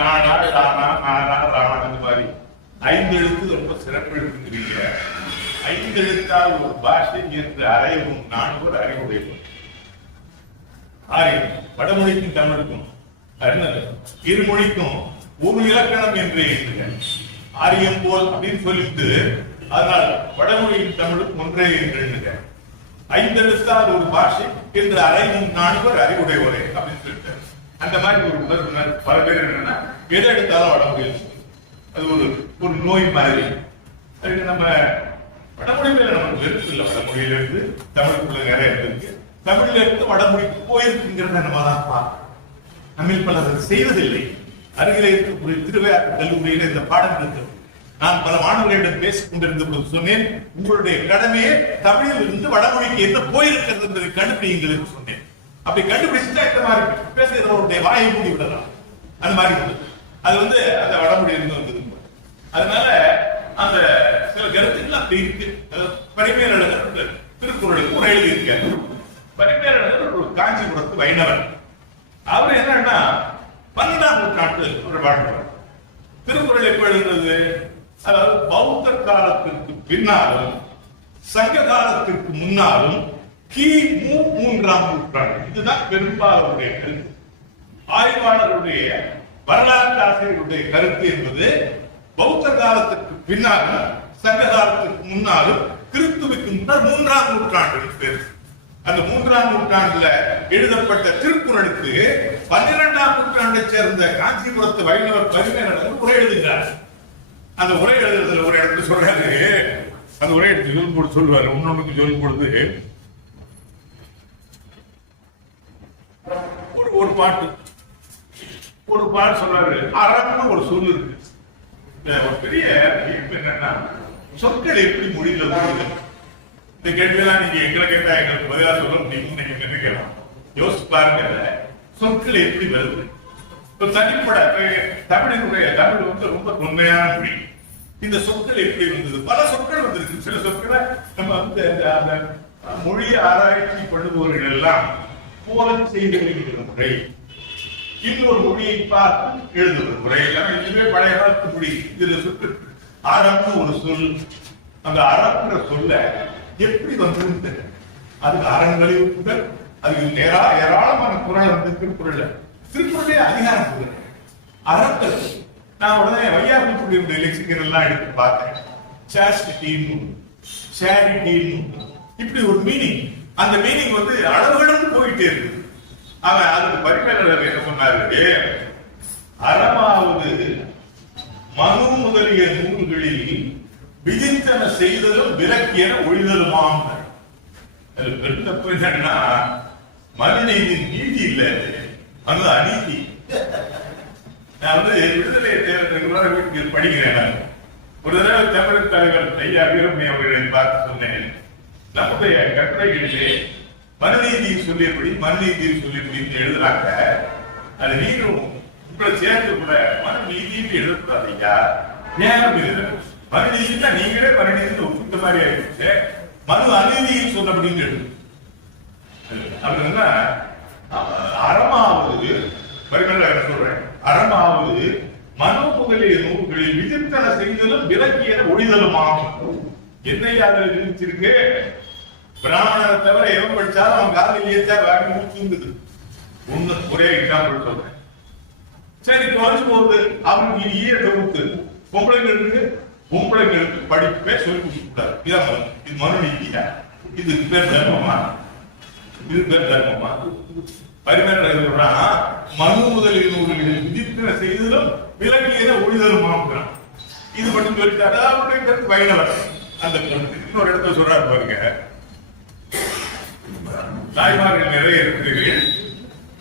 நானா ராணா நானா ராணா அந்த மாதிரி 5 எழுத்து ரொம்ப சிறப்பு எழுத்துங்கிறீங்க. 5 எழுத்தால் ஒரு பாஷை என்று அறையவும் நான் ஒரு அறிவுடையவன். ஆரியம் வடமொழிக்கும் தமிழுக்கும் இருமொழிக்கும் ஒரு இலக்கணம் என்றே ஆரியம் போல் அப்படின்னு சொல்லிட்டு, அதனால் வடமொழியின் தமிழுக்கும் ஒன்றே என்று 5 எழுத்தால் ஒரு பாஷை என்று அறையும் நான்கு அறிவுடையவரே அப்படின்னு சொல்லிட்டு அந்த மாதிரி ஒரு உணர்வு பல பேர் என்னன்னா எதை எடுத்தாலும் வடமொழியில் அது ஒரு நோய் மாதிரி. அதுக்கு நம்ம வடமொழியில நமக்கு வெறுப்பு இல்லை. வடமொழியிலிருந்து தமிழுக்குள்ள நிறைய இருக்கு, தமிழ்ல இருந்து வடமொழிக்கு போயிருக்குங்கிறத நம்ம தான் பார்க்கணும். நம்ம பலர் செய்வதில்லை. அருகிலே இருக்கக்கூடிய திருவையாற்று கல்லூரியில இந்த பாடம் இருக்கு. நான் பல மாணவர்களிடம் பேசிக் கொண்டிருந்த போது சொன்னேன், உங்களுடைய கடமையே தமிழில் இருந்து வடமொழிக்கு என்ன போயிருக்கிறது என்பதை கண்டுபிடிங்கள் என்று சொன்னேன். அப்படி கண்டுபிடிச்சுட்டா இந்த மாதிரி பேசுகிறவருடைய வாயை மூடி விடலாம். அந்த மாதிரி அது வந்து அந்த வடமொழியிலிருந்து வந்தது. அதனால அந்த சில கருத்துக்கள் அப்படி இருக்கு. பரிமேலழகர் திருக்குறளுக்கு உரை எழுதியிருக்காரு. பரிமேலழகர் ஒரு காஞ்சிபுரத்து வைணவர். அவர் என்னன்னா 12ஆம் நூற்றாண்டில் ஒரு வாழ்ந்தவர். திருக்குறள் எப்ப எழுதுறது, அதாவது பௌத்த காலத்திற்கு பின்னாலும் சங்க காலத்திற்கு முன்னாலும் கிமு 3ஆம் நூற்றாண்டு. இதுதான் பெரும்பாலுடைய கருத்து. ஆய்வாளருடைய வரலாற்று ஆசிரியருடைய கருத்து என்பது பௌத்த காலத்திற்கு பின்னாலும் சங்க காலத்திற்கு முன்னாலும் கிறிஸ்துவுக்கு முன்னர் 3ஆம் நூற்றாண்டு பேர். அந்த 3ஆம் நூற்றாண்டுல எழுதப்பட்ட திருக்குறளுக்கு 12ஆம் நூற்றாண்டை சேர்ந்த காஞ்சிபுரத்து வைணவர் பரிமேலழகர் உரை எழுதுகிறார். அந்த உரை எழுதுறதுல ஒரு இடத்துல சொல்றாரு, அந்த உரை எடுத்து சொல்லும் போது சொல்லுவாரு, இன்னொன்னுக்கு சொல்லும் பொழுது ஒரு பாட்டு சொல்றாரு. அறம்னு ஒரு சொல் இருக்கு. ஒரு பெரிய என்னன்னா சொற்கள் எப்படி மொழியில வருது. இந்த கேள்வியெல்லாம் நீங்க எங்களை கேட்டா எங்களுக்கு பதிலா சொல்ல முடியும்னு நீங்க நினைக்கலாம். யோசிச்சு பாருங்க, சொற்கள் எப்படி வருது. தனிப்பட தமிழினுடைய தமிழ் வந்து ரொம்ப தொன்மையான மொழி. இந்த சொற்கள் எப்படி வந்தது? பல சொற்கள் வந்திருக்கு. சில சொற்களை நம்ம வந்து அந்த மொழியை ஆராய்ச்சி பண்ணுபவர்கள் எல்லாம் போல செய்து வருகிற முறை, இன்னொரு மொழியை பார்த்து எழுதுகிற முறை எல்லாமே இதுவே பழைய காலத்து மொழி. இதுல சொற்கள் அறம்னு ஒரு சொல். அந்த அறம்ன்ற சொல்ல எப்படி வந்தது? அதுக்கு அறங்களில் அதுக்கு ஏராளமான குரல் வந்து திருக்குறள். திருக்குறளே அதிகாரம் குரல் அறங்கள். நான் உடனே வையாபுரியுடைய லெக்சிகன் எல்லாம் எடுத்து பார்த்தேன். சாஸ்டிட்டின்னு, சேரிட்டின்னு, இப்படி ஒரு மீனிங். அந்த மீனிங் வந்து அளவுகளும் போயிட்டே இருக்கு. அவன் அதுக்கு பரிமேலழகர் என்ன சொன்னாரு, அறமாவது மனு முதலிய நூல்களில் விதித்தன செய்தலும் விலக்கியன ஒழிதலுமாம். தப்பு என்னன்னா, மனுநீதி நீதி இல்லை, மனு அநீதி. நான் விடுதலை வீட்டுக்கு படிக்கிறேன். நான் ஒரு தடவை தமிழ் தலைவர் ஐயா வீரமணி அவர்களை பார்த்து சொன்னேன், நம்முடைய கட்டுரைகளிலே மனுநீதி சொல்லியபடி மனுநீதியை சொல்லியபடி எழுதுறாங்க, அது நீங்களும் உங்களை சேர்த்து கூட மனுநீதின்னு எழுதக்கூடாது ஐயா. ஏன் மனுநீதினா நீங்களே மனுநீதி ஒப்புத்த மாதிரி ஆயிடுச்சு, மனு அநீதியில் சொன்னபடின்னு எழுது. அப்படின்னா அறமாவது பரிமேலழகர் சொல்றேன், அறமாவது மனு முதலிய நூல்களில் விதித்தன செய்தலும் விலக்கியன ஒழிதலுமாம். என்னையா அதில் விதிச்சிருக்கு? பிராமணரை தவிர எவன் படிச்சாலும் அவன் காதல் ஏற்றா வாங்கி முடிச்சுங்குது. ஒண்ணு ஒரே எக்ஸாம்பிள் சொல்றேன். சரி, குறைஞ்சு போகுது, அவனுக்கு ஈய தொகுத்து பொம்பளைங்களுக்கு படிப்பே சொல்லி கொடுக்கூடாது. இதான் இது மனுநீதியா? இதுக்கு பேர் தர்மமா? இது பேர் தர்மமா? பரிமேலழகர் சொல்றான், மனு முதலிய நூல்களில் விதித்தன செய்தலும் விலக்கியன ஒழிதலுமாம். இது மட்டும் சொல்லிட்டாரு. அவருடைய கருத்து வைணவர். அந்த கருத்து இன்னொரு இடத்துல சொல்றாரு பாருங்க, தாய்மார்கள் நிறைய இருக்கிறீர்கள்,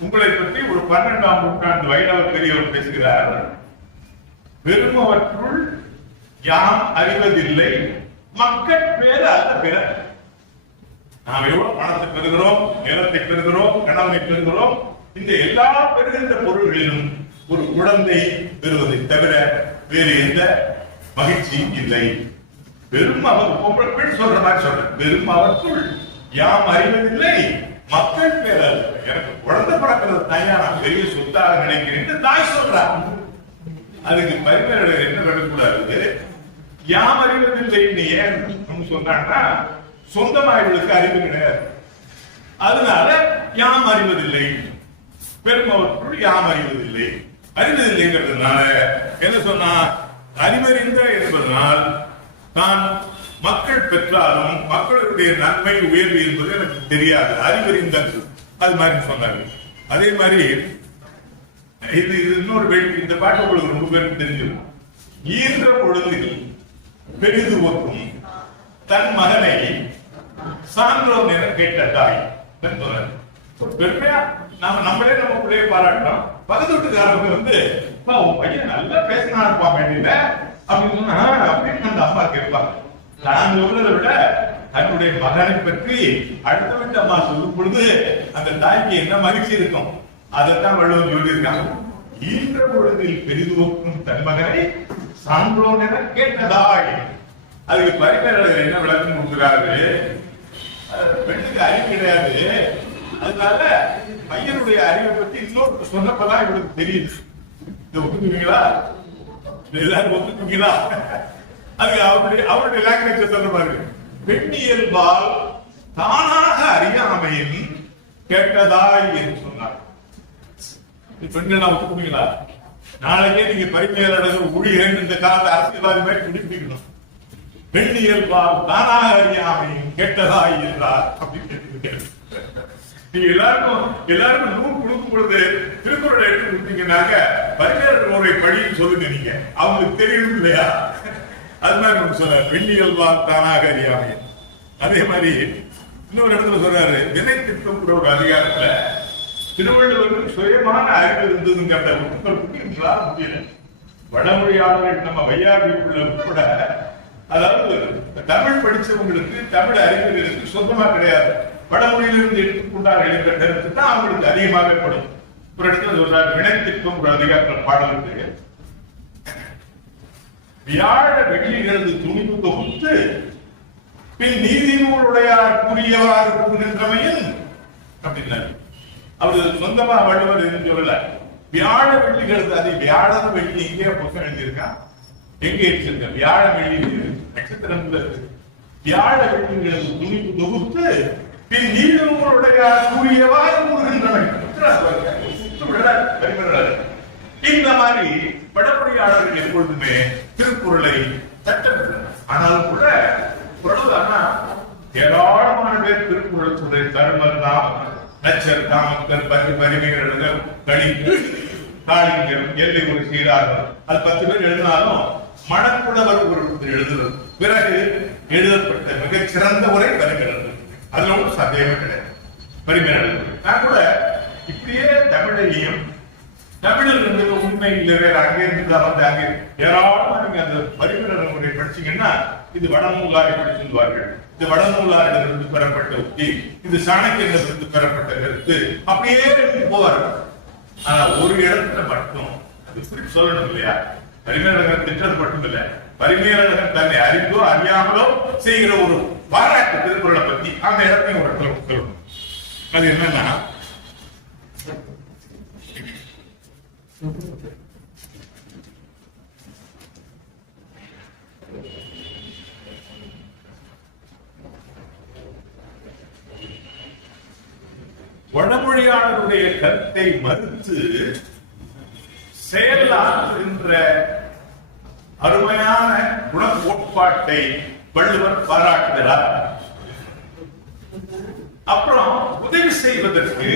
உங்களை பற்றி ஒரு 12ஆம் நூற்றாண்டு வைணவ பெரியவர் பேசுகிறார். பெருமவற்றுள் யாம் அறிவதில்லை, மக்கள் பேர் அல்ல பிற. நாம் எவ்வளவு பணத்தை பெறுகிறோம், நிலத்தை பெறுகிறோம், கணவனை பெறுகிறோம், இந்த எல்லா பெறுகின்ற பொருள்களிலும் ஒரு குழந்தை பெறுவதை தவிர வேறு எந்த மகிழ்ச்சியும் இல்லை. பெரும் அவர் பெண் சொல்ற மாதிரி சொல்றேன், பெரும் அவற்றுள் யாம் அறிவதில்லை, மக்கள் பேர் அல்ல. எனக்கு குழந்தை பிறக்கிறது தாயா நான் பெரிய சொத்தாக நினைக்கிறேன் தாய் சொல்றான். அதுக்கு பரிமேலழகர் என்ன நடக்கூடாது, யாம் அறிவதில்லை ஏன் சொன்னாங்கன்னா, சொந்தமா இவளுக்கு அறிவு கிடையாது, அதனால யாம் அறிவதில்லை, பெருமவற்றுள் யாம் அறிவதில்லை. அறிவதில்லைங்கிறதுனால என்ன சொன்னா, அறிவறிந்த என்பதனால் தான் மக்கள் பெற்றாலும் மக்களுடைய நன்மை உயர்வு என்பது எனக்கு தெரியாது, அறிவறிந்த அது மாதிரி சொன்னாங்க. அதே மாதிரி இது இன்னொரு வேள்வி, இந்த பாட்டு உங்களுக்கு ரொம்ப பேருக்கு தெரிஞ்சிடும். ஈன்ற பொழுதில் பெரிது ஒற்றும் தன் மகனை சான்றோன் என கேட்ட தாய். பெருமையா நம்மளே நம்ம பிள்ளைய பாராட்டோம். பக்கத்து வீட்டுக்காரங்க உன் பையன் நல்லா பேசினா இருப்பான் வேண்டியில அப்படின்னு சொன்னா, அப்படின்னு அந்த அம்மா கேட்பாங்க. நான் சொல்றதை விட தன்னுடைய மகனை பற்றி அடுத்த வீட்டு அம்மா சொல்லும் பொழுது அந்த தாய்க்கு என்ன மகிழ்ச்சி இருக்கும், அதைத்தான் வள்ளுவர் சொல்லியிருக்காங்க. ஈன்ற பொழுதில் பெரிதுவக்கும் தன் மகனை சான்றோன் என கேட்டதாய். அதுக்கு பரிமேலழகர் என்ன விளக்கம் கொடுக்கிறாரு, பெண்ணுக்கு அறிவு கிடையாது, அதனால பையனுடைய அறிவை பற்றி இன்னொரு சொன்னப்பதான் இவளுக்கு தெரியுது. இதை ஒத்துக்குவீங்களா? எல்லாரும் ஒத்துக்குவீங்களா? அது அவருடைய லாங்குவேஜ் சொல்ற மாதிரி, பெண்ணியல்பால் தானாக அறியாமையின் கேட்டதாய் என்று சொன்னார். பெண்கள் ஒத்துக்குவீங்களா? நாளைக்கே நீங்க பரிமேலழகர் ஊழியர் இந்த காலத்தை அரசியல்வாதி மாதிரி குடிப்பிக்கணும். பெண்ணியல்பால் தானாக அறியாமையின் கேட்டதாய் என்றார் அப்படின்னு கேட்டு நீங்க எல்லாருக்கும் நூல் கொடுக்கும் பொழுது திருக்குறளை எடுத்து கொடுத்தீங்கன்னாக்க பரிமேலழகர் ஒரு படின்னு சொல்லுங்க, நீங்க அவங்களுக்கு தெரியும் இல்லையா? அது மாதிரி நம்ம சொல்ற பெண்ணியல்பால் தானாக அறியாமை. அதே மாதிரி இன்னொரு இடத்துல சொல்றாரு, வினை திட்டம் கூட ஒரு அதிகாரத்துல திருவள்ளுவருக்கு சுயமான அறிவு இருந்ததுங்கிறத முடியல. வடமொழியாளர்கள் நம்ம வையாபிக்குள்ள உட்பட, அதாவது தமிழ் படிச்சவங்களுக்கு தமிழ் அறிஞர்களுக்கு சொந்தமா கிடையாது, வடமொழியிலிருந்து எடுத்துக்கொண்டார்கள் என்ற கருத்து தான் அவங்களுக்கு அதிகமாக படும். ஒரு இடத்துல சொல்றாரு, வினைத்திற்கும் ஒரு அதிகாரத்தில் பாடலுக்கு வியாழ வெள்ளிகளது துணிவு தொகுத்து பின் நீதி நூலுடையார் கூறியவாறு கூறுகின்றமையும் அப்படின்னாரு. அவரு சொந்தமா வள்ளுவர் என்று சொல்லல, வியாழ வெள்ளிகளது, அது வியாழன வெள்ளி எங்கே புத்தகம் எழுதியிருக்கான், எங்கே வச்சிருக்க வியாழ வெள்ளி நட்சத்திரம்ல இருக்கு. வியாழ வெள்ளிகளது துணிவு தொகுத்து பின் நீதி நூலுடையார் கூறியவாறு கூறுகின்றமை. இந்த மாதிரி வடமொழியாளர்கள் எப்பொழுதுமே திருக்குறளை தட்டப்படுகிறார். ஆனாலும் கூட ஏராளமான பேர் திருக்குறள் தருமர் தான் நச்சர், காமக்கர், பரிமைகள், கணிக்கர், காளிங்கர், எல்லை ஒரு சீரார்கள், அது 10 பேர் எழுதினாலும் மணக்குளவர் ஒருத்தர் எழுதுறது. பிறகு எழுதப்பட்ட மிகச் சிறந்த உரை பரிமைகள். அதுல ஒன்றும் சந்தேகமே கிடையாது. பரிமைகள் நான் கூட இப்படியே தமிழையும் தமிழர் உண்மை இல்லை வேற அங்கே இருந்து வந்து அங்கே ஏராளமா நீங்க அந்த பரிமைகள் முறை படிச்சீங்கன்னா இது வடநூலாரை படிச்சுவார்கள். இது வடநூலாரிடமிருந்து பெறப்பட்ட உத்தி, இது சாணக்கியரிடமிருந்து பெறப்பட்ட கருத்து, அப்படியே போவார்கள். ஆனா ஒரு இடத்துல மட்டும் அது குறித்து சொல்லணும் இல்லையா? பரிமேலழகர் திட்டது மட்டும் இல்ல, பரிமேலழகர் தன்னை அறிந்தோ அறியாமலோ செய்கிற ஒரு பாராட்டு திருக்குறளை பத்தி அந்த இடத்தையும் ஒரு இடத்துல சொல்லணும். அது என்னன்னா, வடமொழியாளருடைய கருத்தை மறுத்து செயலாற்றுகின்ற அருமையான குண கோட்பாட்டை வள்ளுவர் பாராட்டுகிறார். அப்புறம் உதவி செய்வதற்கு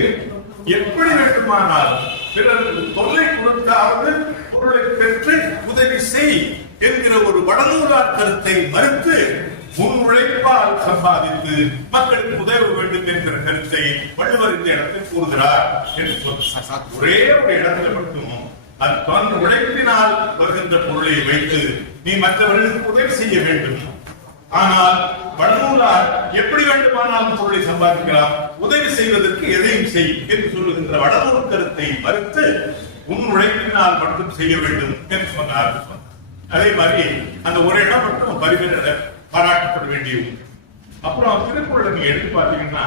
எப்படி வேண்டுமானால் பிறருக்கு தொல்லை கொடுத்தாவது பொருளை பெற்று உதவி செய் என்கிற ஒரு வடநூலார் கருத்தை மறுத்து முன் உழைப்பால் சம்பாதித்து மக்களுக்கு உதவ வேண்டும் என்கிற கருத்தை வள்ளுவர் இந்த இடத்தில் கூறுகிறார் என்று சொல்ல ஒரே ஒரு இடத்துல மட்டும் அது தன் உழைப்பினால் வருகின்ற பொருளை வைத்து நீ மற்றவர்களுக்கு உதவி செய்ய வேண்டும். ஆனால் வடநூலார் எப்படி வேண்டுமானாலும் பொருளை சம்பாதிக்கலாம், உதவி செய்வதற்கு எதையும் செய் என்று சொல்லுகின்ற வடநூல் கருத்தை மறுத்து உன் உழைப்பினால் மட்டும் செய்ய வேண்டும் என்று சொன்னார். அதே மாதிரி அந்த ஒரு இடம் மட்டும் பரிமையில பாராட்டப்பட வேண்டியது. அப்புறம் திருக்குறளை நீங்க எடுத்து பார்த்தீங்கன்னா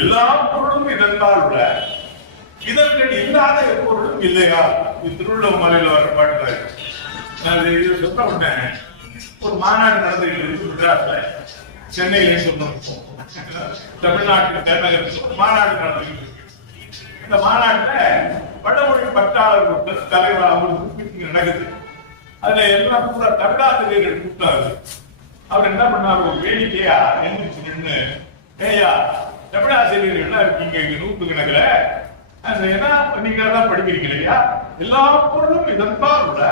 எல்லா பொருளும் இதற்கால் உள்ள இதற்கு இல்லாத பொருளும் இல்லையா? திருவள்ளுவர் மலையில வர பாட்டு சொன்ன உடனே ஒரு மாநாடு நடந்துகிட்டு குஜராத்ல, சென்னையில சொன்னோம், தமிழ்நாட்டில் தலைநகரத்தில் ஒரு மாநாடு நடந்துகிட்டு இருக்கு. இந்த மாநாட்டுல வடமொழி பற்றாளர் தலைவர் அவருக்கு நடக்குது. அதுல எல்லாம் கூட தமிழாசிரியர்கள் கூப்பிட்டாரு. அவர் என்ன பண்ணாரு, ஒரு வேடிக்கையா எழுந்திரிச்சு நின்று, ஏயா தமிழாசிரியர்கள் இருக்கீங்க இங்க நூற்று கணக்குல, நீங்க தான் படிக்கிறீங்க இல்லையா, எல்லா பொருளும் இதற்காக உள்ள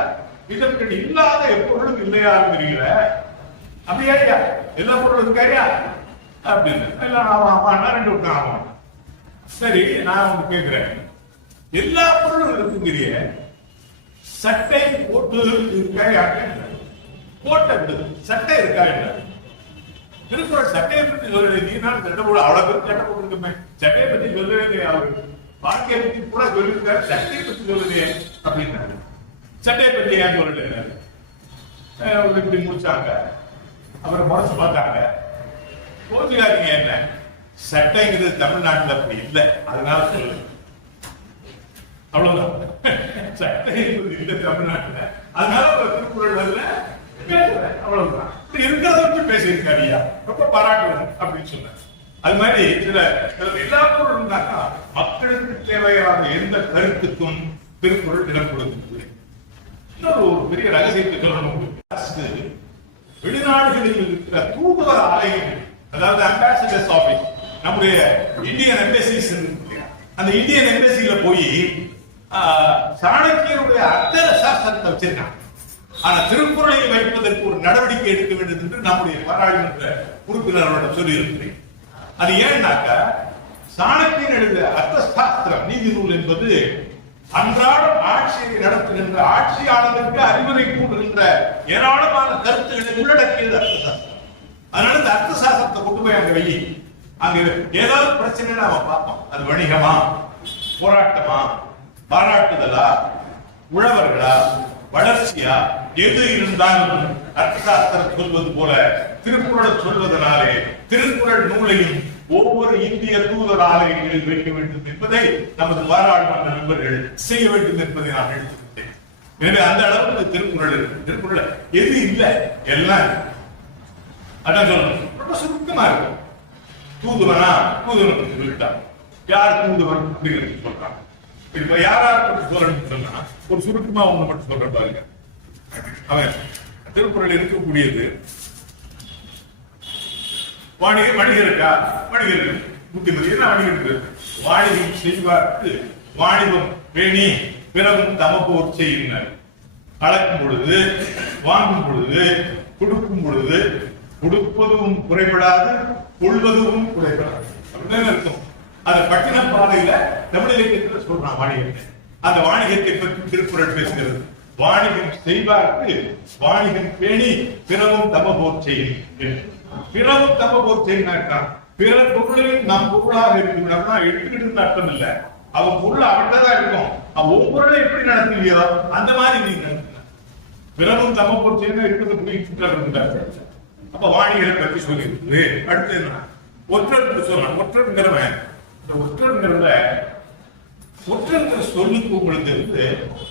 இதற்கு இல்லாத எப்பொருளும் இல்லையா இருக்கிறீங்கள, அப்படியா எல்லா பொருளும் இருக்காயா அப்படின்னு. ரெண்டு விட்டு ஆமா. சரி, நான் ஒண்ணு கேட்கிறேன், எல்லா பொருளும் இருக்குங்கிறிய சட்டை போட்டு இருக்கா? போட்ட சட்டை இருக்கா? திருக்குறள் சட்டையை பற்றி சொல்லலை. நீ நான் சட்டை போட அவ்வளவு பேர் சட்டை போட்டுருக்கமே, சட்டையை பத்தி சொல்லவே இல்லையா? அவரு வாழ்க்கையை பத்தி கூட சொல்லிருக்காரு, சட்டையை பத்தி சொல்லலையே அப்படின்னாரு. சட்டையை பத்தி ஏன் சொல்லல? இப்படி முடிச்சாங்க. அப்புறம் முறைச்சு பார்த்தாங்க. கோச்சுக்காதீங்க, என்ன சட்டைங்கிறது தமிழ்நாட்டுல அப்படி இல்லை, அதனால சொல்லு, அவ்வளவுதான். சட்டை இல்லை தமிழ்நாட்டுல, அதனால திருக்குறள் அவ்வளவுதான். இருக்கிறத வச்சு பேசியிருக்காரியா, ரொம்ப பாராட்டுவேன் அப்படின்னு சொன்ன. அது மாதிரி சில எல்லா பொருள் இருந்தாக்கா மக்களுக்கு தேவையான எந்த கருத்துக்கும் திருக்குறள் இடம் கொடுக்கிறது. இன்னொரு ஒரு பெரிய ரகசியத்தை சொல்லணும். வெளிநாடுகளில் இருக்கிற தூதுவர் ஆலயங்கள், அதாவது அம்பாசிடர்ஸ் ஆபீஸ், நம்முடைய இந்தியன் எம்பசிஸ், அந்த இந்தியன் எம்பசியில போய் சாணக்கியருடைய அர்த்த சாஸ்திரத்தை வச்சிருக்காங்க. ஆனா திருக்குறளை வைப்பதற்கு ஒரு நடவடிக்கை எடுக்க வேண்டும் என்று நம்முடைய பாராளுமன்ற உறுப்பினரோட சொல்லி இருக்கிறேன். அது ஏன்னாக்கா, சாணக்கியன் எழுத அர்த்த சாஸ்திரம் நீதி நூல் என்பது அன்றாடம் ஆட்சியை நடத்துகின்ற ஆட்சியாளருக்கு அறிவுரை கூறுகின்ற ஏராளமான கருத்துக்களை உள்ளடக்கியது அர்த்த சாஸ்திரம். அதனால இந்த அர்த்த சாஸ்திரத்தை கொண்டு போய் அங்க வை. அங்க ஏதாவது பிரச்சனை நாம பார்ப்போம். அது வணிகமா, போராட்டமா, பாராட்டுதலா, உழவர்களா, வளர்ச்சியா, எது இருந்தாலும் அர்த்தசாஸ்திரம் சொல்வது போல திருக்குறளை சொல்வதனாலே திருக்குறள் நூலையும் ஒவ்வொரு இந்திய தூதர் ஆலயங்களில் வைக்க வேண்டும் என்பதை நமது பாராளுமன்ற மெம்பர்கள் செய்ய வேண்டும் என்பதை நான் எடுத்துக்கிட்டேன். எனவே அந்த அளவுக்கு திருக்குறள் இருக்கு. திருக்குறள் எது இல்லை எல்லாம் அதான் சொல்லணும். ரொம்ப சுருக்கமா இருக்கும். தூதுவனா, தூதுவன் சொல்லிட்டான். யார் தூதுவன் அப்படிங்கிறது சொல்றாங்க. இப்ப யாரார் சொல்லணும்னு சொன்னா ஒரு சுருக்கமா ஒண்ணு மட்டும் சொல்ற பாருங்க. அவன் திருக்குறள் இருக்கக்கூடியது வணிகருக்கா, வணிகர்கள் புத்திமதி என்ன வணிகருக்கு வாணிகம் செய்வார்க்கு வாணிபம் பேணி பிறகும் தமப்போர் செய்யினர். அளக்கும் பொழுது, வாங்கும் பொழுது, கொடுக்கும் பொழுது கொடுப்பதும் குறைபடாது, கொள்வதும் குறைபடாது அப்படின்னு இருக்கும். அந்த பட்டின பாதையில தமிழ் இலக்கியத்தில் சொல்றான் வாணிகத்தை. அந்த வாணிகத்தை பற்றி திருக்குறள் பேசுகிறது. வாணிகம் செய்வார்க்கு வாணிகம் பேணி பிறவும் தமபோர் செய்யும். பிறவும் தமபோர் செய்யினாக்கா பிறர் பொருளில் நாம் பொருளாக இருக்கிறோம்னா எடுத்துக்கிட்டு அர்த்தம் இல்ல. அவன் பொருள் அவன்தான் இருக்கும். அவன் ஒவ்வொரு எப்படி நடத்துவியோ அந்த மாதிரி நீ நடத்த. பிறவும் தமபோர் செய்யணும் இருக்கிறது. அப்ப வாணிகளை பற்றி சொல்லிருக்கு. அடுத்து என்ன ஒற்றர் சொல்லலாம். ஒற்றருங்கிறவன் ஒற்றருங்கிற சொல்லுக்கு உங்களுக்கு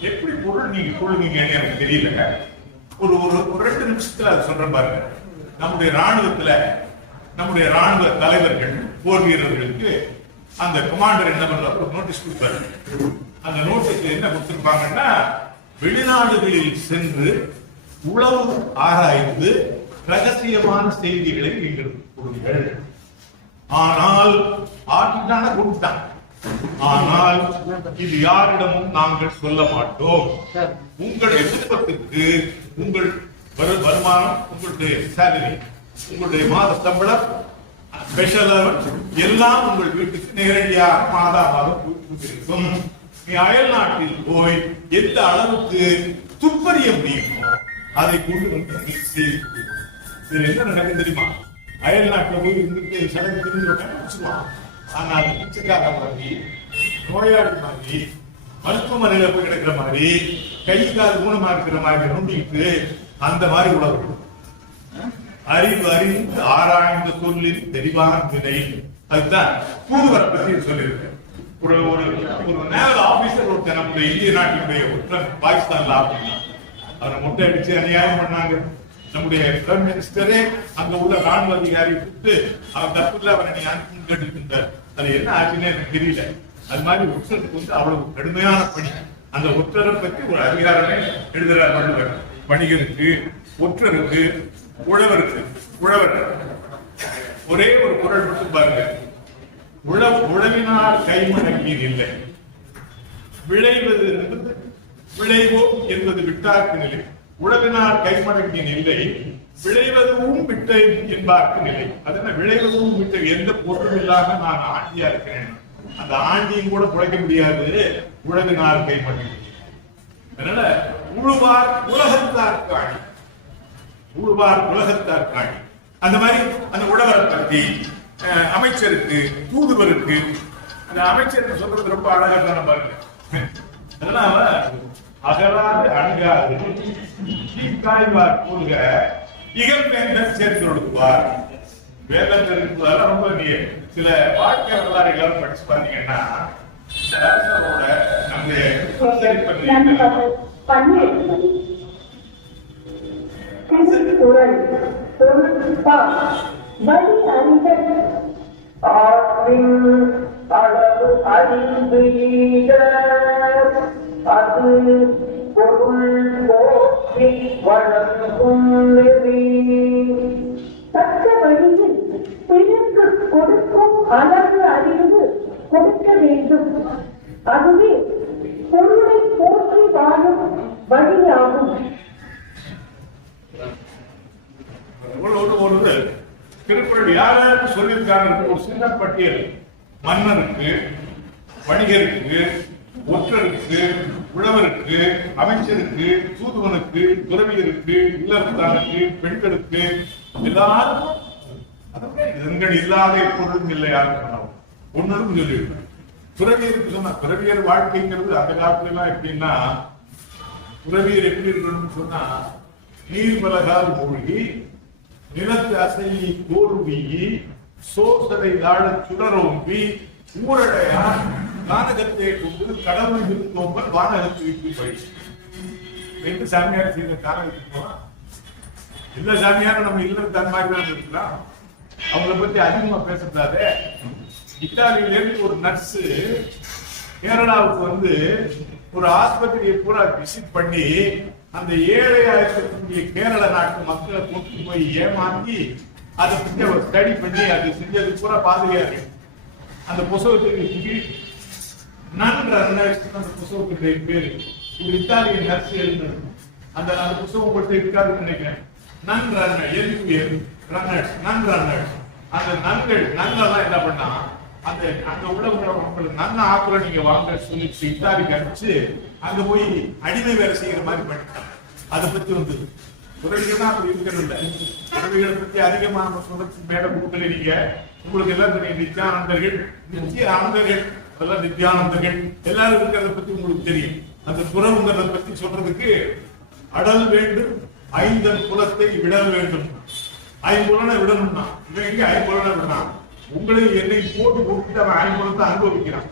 எப்படி பொருள் நீங்க சொல்லுவீங்கன்னு எனக்கு தெரியல. ஒரு 2 நிமிஷத்துல அதை சொல்றேன் பாருங்க. நம்முடைய ராணுவ தலைவர்கள் போர் வீரர்களுக்கு அந்த கமாண்டர் என்ன பண்றாரு, ஒரு நோட்டீஸ் கொடுப்பாரு. அந்த நோட்டீஸ் என்ன கொடுத்திருப்பாங்கன்னா, வெளிநாடுகளில் சென்று உளவு ஆராய்ந்து ரகசியமான செய்திகளை நீங்கள் கொடுங்கள். ஆனால் ஆட்சிதான கொடுத்தான். ஆனால் இது யாரிடமும் நாங்கள் சொல்ல மாட்டோம். உங்களுடைய குடும்பத்திற்கு உங்கள் வருமானம், உங்களுடைய சேலரி, உங்களுடைய மாத சம்பளம், ஸ்பெஷல் எல்லாம் உங்கள் வீட்டுக்கு நேரடியாக மாதம் இருக்கும். நீ அயல் நாட்டில் போய் எந்த அளவுக்கு துப்பறிய முடியுமோ அதை கொண்டு வந்து இதுல என்ன நடக்கும் தெரியுமா? அயல் நாட்டில் போய் இருந்துட்டு சடங்கு தெரிஞ்சு வச்சுருவான். ஆனால் பிச்சைக்கார மாதிரி, நோயாளி மாதிரி, மருத்துவமனையில போய் கிடக்கிற மாதிரி, கை கால் ஊனமா இருக்கிற மாதிரி நோண்டிட்டு அந்த மாதிரி உலகம் அறிந்து ஆராய்ந்த சொல்லில் தெளிவான வினை. அதுதான் தூதுவரை பற்றி சொல்லியிருக்கேன். ஒரு நேவல் ஆபீசர் ஒருத்தர் நம்முடைய இந்திய நாட்டினுடைய ஒற்றன் பாகிஸ்தான்ல ஆப்பிட்டான். அவரை முட்டை அடிச்சு அநியாயம் பண்ணாங்க. நம்முடைய பிரைம் மினிஸ்டரே அங்க உள்ள ராணுவ அதிகாரி கூப்பிட்டு அவர் தப்புல அவரை நீ அனுப்பி கேட்டுக்கிட்டார். அது என்ன ஆச்சுன்னு எனக்கு தெரியல. அது மாதிரி ஒற்றருக்கு அவ்வளவு கடுமையான பணி. அந்த ஒற்றரை பற்றி ஒரு அதிகாரமே எழுதுறார் வள்ளுவர். வணிகருக்கு, ஒற்றருக்கு, உழவருக்கு. உழவர் ஒரே ஒரு குறள் மட்டும் பாருங்க. உழவினால் கைமடங்கீர் இல்லை, விளைவோம் என்பது விட்டார்க்கு நிலை. உழவினால் கைமடங்கின் இல்லை, விளைவதும் விட்டை என்பார்க்கு நிலை. அதனால விளைவதும் விட்டை, எந்த பொருளும் இல்லாம நான் ஆண்டியா இருக்கிறேன், அந்த ஆண்டியும் கூட குறைக்க முடியாது. உழவினால் கைமடங்கி. அதனால உழுவார் உலகத்தார்க்கு ஆணி, உழுவார் உலகத்தார்க்கு ஆணி. அந்த மாதிரி அந்த உழவரை பற்றி அமைச்சருக்கு, தூதுவருக்கு, அந்த அமைச்சருக்கு சொல்றது ரொம்ப அழகா தானே பாருங்க. அதனால அகராது அணுகாது காய்வார் கூறுக இகழ்வேந்தன் சேர்த்து கொடுப்பார். வேதத்தில் இருப்பதால ரொம்ப சில வாழ்க்கை வரலாறு எல்லாரும் படிச்சு பாத்தீங்கன்னா நம்முடைய வழி அறிதல் அளவு அறிந்து அது பொருள் போற்றி வழங்கும் நெறி. தக்க வழியில் பிறருக்கு கொடுக்கும் அளவு அறிவு கொடுக்க வேண்டும். அதுவே பொருளை போற்றி வாழும் வழியாகும். ஒரு திருக்குறள் யாராருக்கு சொல்லியிருக்காங்க? ஒரு சின்ன பட்டியல். மன்னருக்கு, வணிகருக்கு, ஒற்றருக்கு, உழவருக்கு, அமைச்சருக்கு, தூதுவனுக்கு, துறவியருக்கு, இல்லறத்தாருக்கு, பெண்களுக்கு, எல்லாருக்கும் இதங்கள் இல்லாத பொருளும் இல்லை. யாருக்கும் ஒன்னும் சொல்லியிருக்கேன். துறவியருக்கு சொன்னா, துறவியர் வாழ்க்கைங்கிறது அந்த காலத்துல எல்லாம் எப்படின்னா, துறவியர் எப்படி இருக்கணும்னு சொன்னா, நீர்மலகால் மூழ்கி நிலத்து அசையை கோருவீகி சோசரை தாழ சுடரோம்பி ஊரடையா கானகத்தை கொண்டு கடவுள் விருந்தோம்பல் வானகத்துக்கு போய் ரெண்டு சாமியார் செய்த கானகத்துக்கு போனா எல்லா சாமியாரும் நம்ம இல்ல தன் மாதிரி தான் இருக்கலாம். அவங்கள பத்தி அதிகமா பேசக்கூடாது. இத்தாலியில இருந்து ஒரு நர்ஸ் கேரளாவுக்கு வந்து ஒரு ஆஸ்பத்திரியை பூரா விசிட் பண்ணி அந்த ஏழையா இருக்கக்கூடிய கேரள நாட்டு மக்களை கொண்டு போய் ஏமாத்தி அதை பற்றி அவர் ஸ்டடி பண்ணி அது செஞ்சது பூரா பாதுகாப்பு. அந்த புத்தகத்துக்கு நன் ரன்னர்ஸ் அந்த புத்தகத்துடைய பேரு. ஒரு இத்தாலியன் நர்ஸ் எழுதினது. அந்த புத்தகம் உங்கள்கிட்ட இருக்காதுன்னு நினைக்கிறேன். நன் ரன்னர் ரன்னர்ஸ் நன் ரன்னர்ஸ். அந்த நன்னெல்லாம் என்ன பண்ணா அந்த உலக நன்ன ஆக்குற நீங்க வாங்க சொல்லி இத்தாலிக்கு அனுப்பிச்சு அங்க போய் அடிமை வேலை செய்யற மாதிரி பண்ணிட்டாங்க. அதை பத்தி வந்தது. துறவிகள் தான் அப்படி இருக்கிறது இல்லை. துறவிகளை பத்தி அதிகமா நம்ம சொல்றதுக்கு மேல கொடுக்கல. நீங்க உங்களுக்கு எல்லாம் தெரியும். நித்யானந்தர்கள் அதெல்லாம் நித்யானந்தர்கள் எல்லாரும் இருக்கிறத பத்தி உங்களுக்கு தெரியும். அந்த துறவுங்கிறத பத்தி சொல்றதுக்கு அடல் வேண்டும், ஐந்தன் குலத்தை விடல் வேண்டும். ஐம்புலனை விடணும்னா இவன் எங்க ஐம்புலனை விடலாம்? உங்களை என்னை போட்டு கொடுத்துட்டு அவன் ஐம்புலத்தை அனுபவிக்கிறான்.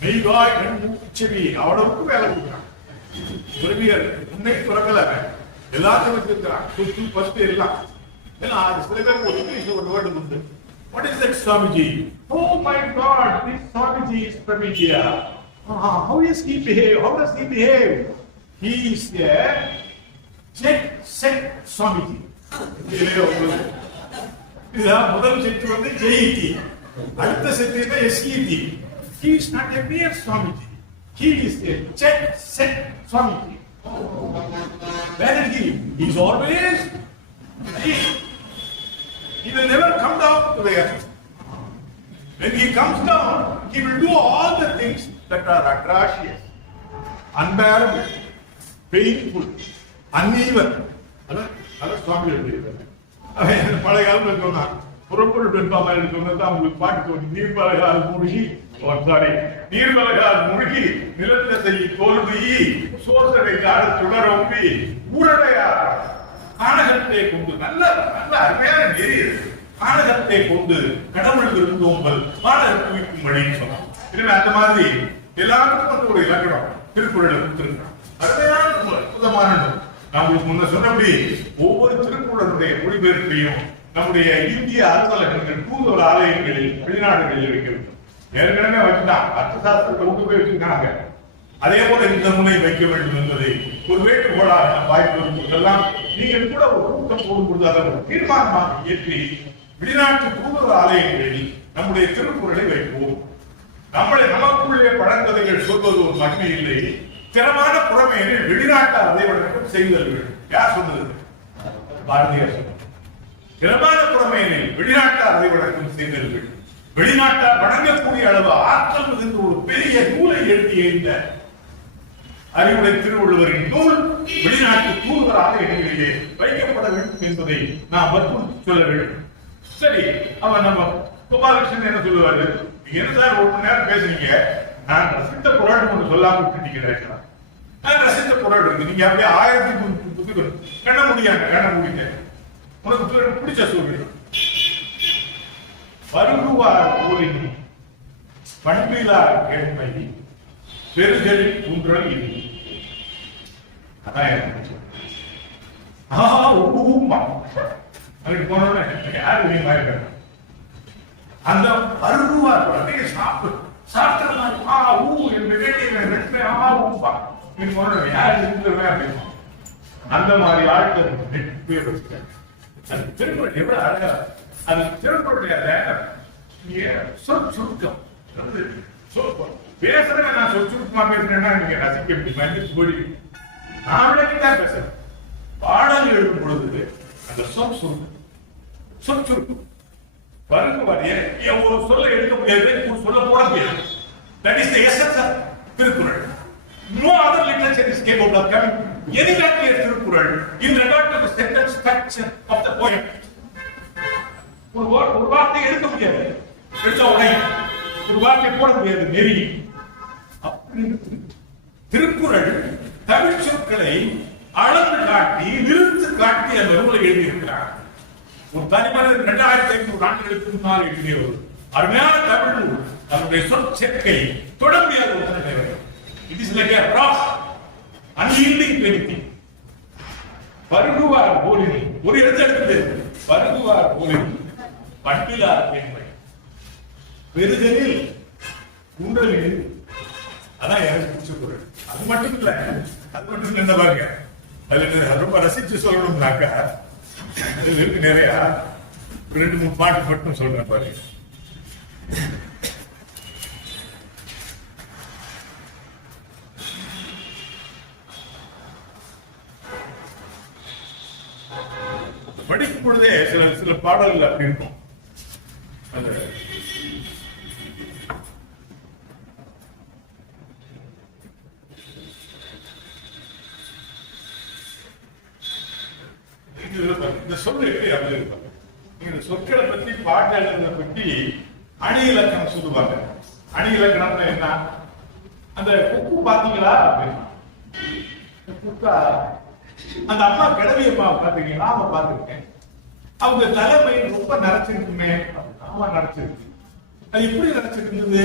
மெய்காய் செவி அவ்வளவுக்கு வேலை கொடுக்குறான். துறவியர் உன்னை துறக்கல எல்லாத்தையும் வச்சிருக்கிறான். சுத்தி பஸ்ட் எல்லாம். ஏன்னா சில பேருக்கு ஒரு இங்கிலீஷ்ல ஒரு வேர்டு உண்டு. What is that Swamiji? Oh my God, this Swamiji is from India. How is he behave? How does he behave? He is a jet set Swamiji. இதுதான் முதல் செட்டு வந்து ஜெயிட்டி, அடுத்த set SET. He is not a mere Swamiji. He is a jet set Swamiji. Where is he? He is always he will never come down to the earth. When he comes down, he will do all the things that are atrocious, unbearable, painful, uneven. அதான் சுவாமி எழுதியிருக்காரு. பழைய காலத்தில் சொன்னார், புறப்பொருள் பெரும்பாமல் சொன்னதான் உங்களுக்கு பாட்டு தோணி. நீர்மலகால் மூழ்கி நீர்மலகால் மூழ்கி நிலத்தை தோல்வி சோசனை கால சுடரொம்பி ஊரடையார் கானகத்தை கொண்டு நல்ல நல்ல அருமையான நெறி. கானகத்தை கொண்டு கடவுள் விருந்தோம்பல் கானகத்துவிக்கும் வழின்னு சொன்னார். எனவே அந்த மாதிரி எல்லாருக்கும் வந்து ஒரு இலக்கணம் திருக்குறளை கொடுத்திருக்கான். அருமையான அற்புதமான நூல். நம்மளுக்கு முன்ன சொன்னபடி ஒவ்வொரு திருக்குறளுடைய மொழிபெயர்ப்பையும் நம்முடைய இந்திய அலுவலகங்கள் தூதுவர ஆலயங்களில் வெளிநாடுகளில் வைக்கிறது. ஏற்கனவே வச்சுட்டான். அர்த்த சாஸ்திரத்தை கொண்டு போய் வச்சிருக்காங்க. அதே போல இந்த முனை வைக்க வேண்டும் என்பதை ஒரு வேண்டுகோளாக வாய்ப்பு இருக்கும்போதெல்லாம் நீங்கள் கூட ஒரு கூட்டம் போடும்போது அதை ஒரு தீர்மானமாக இயற்றி வெளிநாட்டு தூதுவர ஆலயங்களில் நம்முடைய திருக்குறளை வைப்போம். நமக்குள்ளே பழங்கதைகள் சொல்வது ஒரு மகிமை இல்லை. திறமான புறமையினர் வெளிநாட்டார் அதை வழக்கம் செய்தல் வேண்டும். யார் சொன்னது? பாரதியார் சொன்னது. திறமான புறமையினர் வெளிநாட்டார் அதை வழக்கம் செய்தல் வேண்டும். வெளிநாட்டார் வழங்கக்கூடிய அளவு ஆற்றல் மிகுந்த ஒரு பெரிய நூலை எழுதிய இந்த அறிவுரை திருவள்ளுவரின் நூல் வெளிநாட்டு தூதுவர ஆலயங்களிலே வைக்கப்பட வேண்டும் என்பதை நாம் வற்புறுத்தி சொல்ல வேண்டும். சரி, அவன் நம்ம கோபாலகிருஷ்ணன் என்ன சொல்லுவாரு? என்ன சார் ஒரு மணி நேரம் பேசுறீங்க, நான் ரசித்த குரல் ஒன்று சொல்லாம விட்டுட்டீங்க. நான் ரசித்த குரல் இருக்கு, நீங்க அப்படியே 1000 கண்ண முடிங்க. உனக்கு பிடிச்ச சொல்றேன். வருகுவார் ஊரின் பண்பிலார் கேள்மை பெருகலில் குன்றல் இது. அதான் போனோட யாரு நீ மாதிரி அந்த வருகுவார் அந்த மாதிரி ஆட்கள் திருக்குறள் எவ்வளவு அழகா அந்த திருக்குறளுடைய சொற்சுருக்கம் பேசுறேன். நான் சொற்சுருக்கமா பேசுறேன்னா நீங்க ரசிக்க முடியும். நான் விளக்கிதான் பேசுறேன். பாடல் எழுதும் பொழுது அந்த சொற்சுருக்கம் வருகுவார் ஒரு சொல்ல எடுக்க முடியாது, ஒரு சொல்ல போட முடியாது. That is the essence of Thirukkural. No other literature is capable of coming anywhere near Thirukkural in regard to the sentence structure of the poem. ஒரு வார்த்தை எடுக்க முடியாது, எடுத்த உடனே ஒரு வார்த்தை போட முடியாது. நெறி திருக்குறள் தமிழ் சொற்களை அளந்து காட்டி நிறுத்து காட்டி அந்த நூலை எழுதியிருக்கிறார். ஒரு தனிமனிதர் 2500 ஆண்டுகளுக்கு முன்னால் எழுதிய ஒரு அருமையான தமிழ் நூல். அதனுடைய சொற்சேர்க்கை தொட முடியாத ஒரு தலைவர். It is like a rock, unyielding to anything. வருகுவார் போலினி ஒரு எழுத்து எடுத்தது. வருகுவார் போலினி பண்பிலார் கேள்மை பெருகலில் குன்றலில். அதான் எனக்கு பிடிச்ச குறள். அது மட்டும் இல்ல என்ன பாருங்க, அதுல ரொம்ப ரசிச்சு சொல்லணும்னாக்கா இருக்கு நிறைய. 2-3 பாட்டு மட்டும் சொல்றேன் பாருங்க. படிக்கும் பொழுதே சில பாடல்கள் அப்படி இருக்கும். இந்த சொல் எப்படி அப்படி இருப்பாங்க. இந்த சொற்களை பத்தி பாட்டு எழுதுறத பத்தி அணி இலக்கணம் சொல்லுவாங்க. அணி இலக்கணம்னா என்ன? அந்த குக்கு பாத்தீங்களா அப்படின்னா குக்கா அந்த அம்மா கிழவி அம்மா பாத்தீங்கன்னா அவன் பாத்துருக்கேன். அவங்க தலைமை ரொம்ப நரைச்சிருக்குமே. ஆமா நரைச்சிருக்கு. அது எப்படி நரைச்சிருந்தது?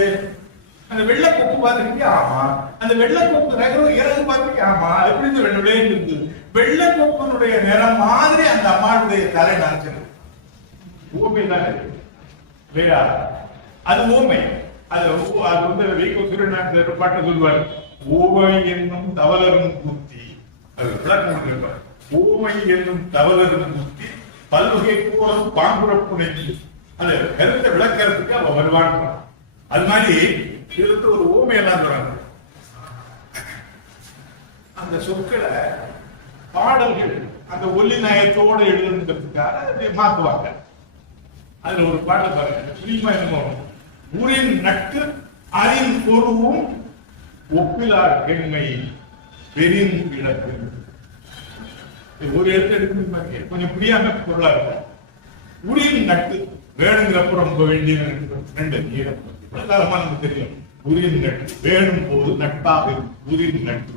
அந்த வெள்ளை கொப்பு பாத்துருக்கீங்க? ஆமா. அந்த வெள்ளை கொப்பு இறகு பாத்துருக்கீங்க? ஆமா. எப்படி இந்த வெள்ளை இருந்தது? வெள்ளை கொப்பனுடைய நிறம் மாதிரி அந்த அம்மாவுடைய தலை நரைச்சிருக்கு. ஊமை தானே இல்லையா? அது ஊமை. அது வந்து வீக்கோ திருநாட்டில் பாட்டு சொல்லுவார். ஊமை என்னும் தவளரும் புத்தி. அது விளக்கம் இருப்பார். ஊமை என்னும் தவளரும் புத்தி பல்வகை கூறும் பாங்குறப்புனைக்கு. அது கருத்தை விளக்கிறதுக்கு அவ வருவான். அது மாதிரி இதுக்கு ஒரு ஊமை எல்லாம் சொல்றாங்க. அந்த சொற்களை பாடல்கள் அந்த ஒல்லி நயத்தோடு எழுதுறதுக்காக மாத்துவாங்க. அதுல ஒரு பாட்டு பாருங்க. புரியுமா? என்னமோ ஊரின் நட்டு அறின் பொருவும் ஒப்பிலார் பெண்மை பெரின் இழப்பு. ஒரு இடத்துல எடுக்க கொஞ்சம் புரியாம பொருளா இருக்கும். உரியின் நட்டு வேணுங்கிறப்ப ரொம்ப வேண்டிய ரெண்டு நமக்கு தெரியும். உரியின் நட்டு வேணும் போது நட்பாக இருக்கும். உரியின் நட்டு